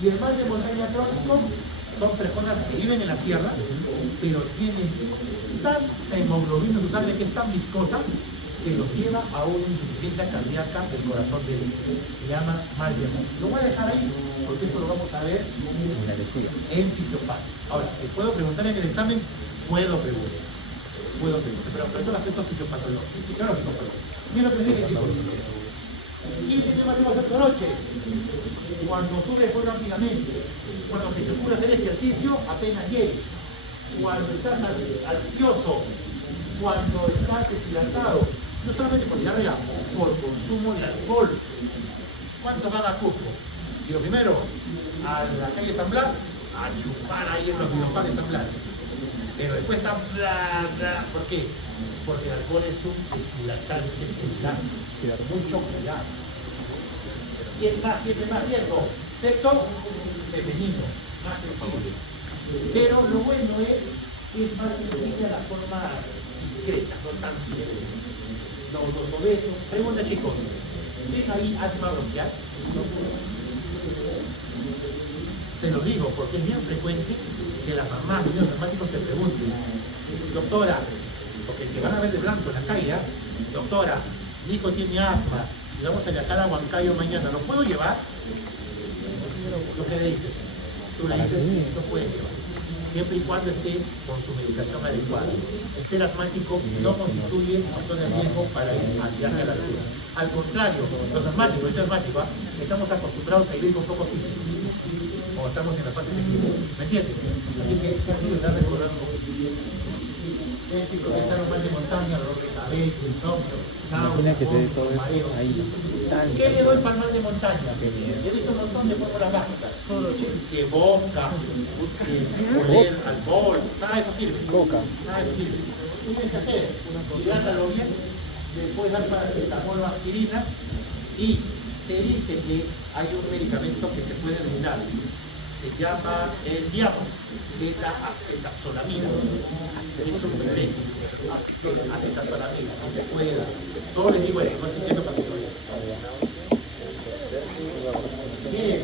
Y el mal de montaña crónico son personas que viven en la sierra, pero tienen tanta hemoglobina en su sangre que es tan viscosa que los lleva a una insuficiencia cardíaca del corazón de él. Se llama mal de montaña. Lo voy a dejar ahí, porque esto lo vamos a ver en fisiopatía. Ahora, ¿les puedo preguntar en el examen? Puedo preguntar, pero en el aspecto fisiológico, perdón. Miren lo que les dije, chicos. ¿Quién tiene más riesgo de esta noche? Cuando sube muy rápidamente, cuando te procuras hacer ejercicio, apenas llegues. Cuando estás ansioso, cuando estás deshidratado, no solamente por diarrea, por consumo de alcohol. ¿Cuántos van a Cusco? Y lo primero, a la calle San Blas, a chupar ahí en los videojuegos de San Blas. Pero después están bla, bla. ¿Por qué? Porque el alcohol es un deshidratante celular. Mucho cuidado. ¿Quién tiene más riesgo? Sexo femenino, más sensible. Pero lo bueno es que es más sensible a las formas discretas, no tan severas. Los obesos. Pregunta, chicos, ¿ven ahí asma bronquial? Se los digo porque es bien frecuente que las mamás de niños asmáticos te pregunten, doctora, porque te van a ver de blanco en la calle, doctora, mi hijo tiene asma y vamos a viajar a Huancayo mañana, ¿lo puedo llevar? ¿Lo que le dices? Tú le dices, sí, lo puedes llevar, siempre y cuando esté con su medicación adecuada. El ser asmático no constituye un factor de riesgo para ir al viaje a la altura. Al contrario, los asmáticos, yo soy asmático, estamos acostumbrados a vivir con poco oxígeno. O estamos en la fase de crisis, ¿me entiendes? Así que casi me está recordando que están mal de montaña, dolor de cabeza, insomnio, Imagina que te dé todo eso mareo. ahí. ¿Qué le doy para el mal de montaña? He visto un montón de fórmulas básicas. Solo chill. Que boca, que oler alcohol, nada de eso sirve. Coca. Nada de eso sirve. ¿Qué tienes que hacer? Hidrátalo bien, le puedes dar paracetamol o aspirina y se dice que hay un medicamento que se puede brindar. Se llama el diamo, beta-acetazolamina. Es un diurético, acetazolamina, que se puede dar. Todo les digo eso, no estoy diciendo para que lo vean. Miren,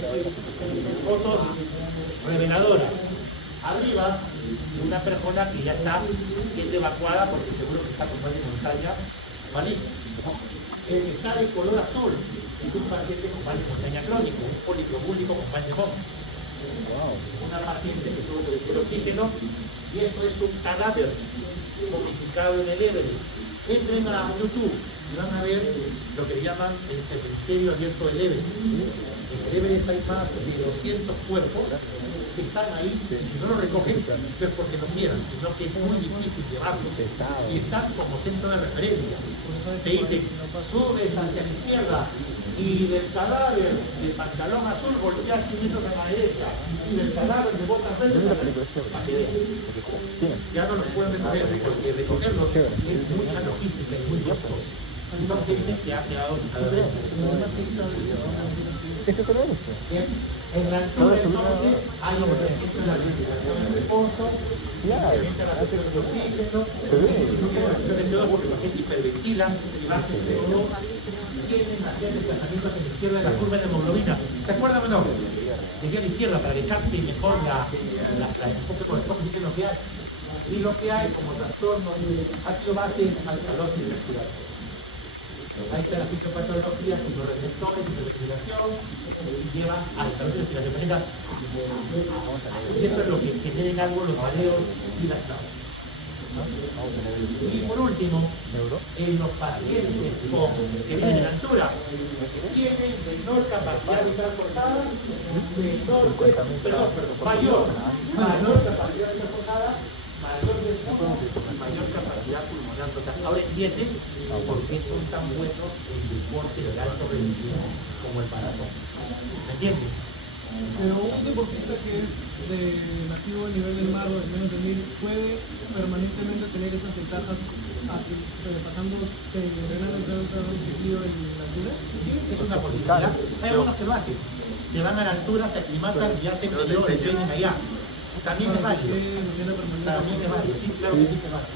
fotos reveladoras. Arriba, una persona que ya está siendo evacuada porque seguro que está con mal de montaña maligno. El que está de color azul es un paciente con mal de montaña crónico, un politrobúlico con mal de montaña. Una paciente que tuvo que recibir oxígeno y esto es un cadáver momificado en el Everest. Entren a YouTube y van a ver lo que le llaman el cementerio abierto del Everest. En el Everest hay más de 200 cuerpos que están ahí y si no los recogen no es porque no quieran, sino que es muy difícil llevarlos y están como centro de referencia. Te dicen, subes hacia la izquierda y del cadáver de pantalón azul volteas 100 metros a la derecha y del cadáver de botas verdes a la derecha. Ya no los pueden recoger porque recogerlos es mucha logística y muy costoso. Y son gente que ha quedado cadáveres. ¿Eso solo eso? Bien. En la altura entonces hay un ejemplo de la ventilación en reposo, se incrementa la presión de oxígeno, la CO2 porque la gente hiperventila y baja el CO2, tienen que hacer desplazamientos en la izquierda de la curva de la hemoglobina. ¿Se acuerdan o no? Desde a la izquierda para que capte mejor un poco de oxígeno que hay. Y lo que hay como trastorno ácido base es alcalosis respiratoria. Ahí está la fisiopatología, los receptores de respiración y lleva a la alcalosis respiratoria. Y eso es lo que genera en algo los mareos y las náuseas. Y por último, en los pacientes que viven en altura, tienen menor capacidad vital forzada, mayor capacidad vital forzada, mayor desfogo y mayor capacidad pulmonar total. Ahora entienden por qué son tan buenos en deporte de alto rendimiento como el maratón. ¿Me entienden? Pero un deportista que es de nativo a nivel del mar o de menos de 1000 puede permanentemente tener esas ventajas pasando generalmente un seguido en la altura. Sí, es una posibilidad. Hay algunos que lo hacen. Se van a la altura, se aclimatan y hacen medio de training allá. También es válido. También es válido. Sí, claro que sí que es válido.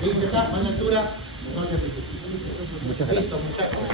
¿Qué dice acá? ¿Van a altura? No te preocupes. Muchas gracias. Listo, muchachos.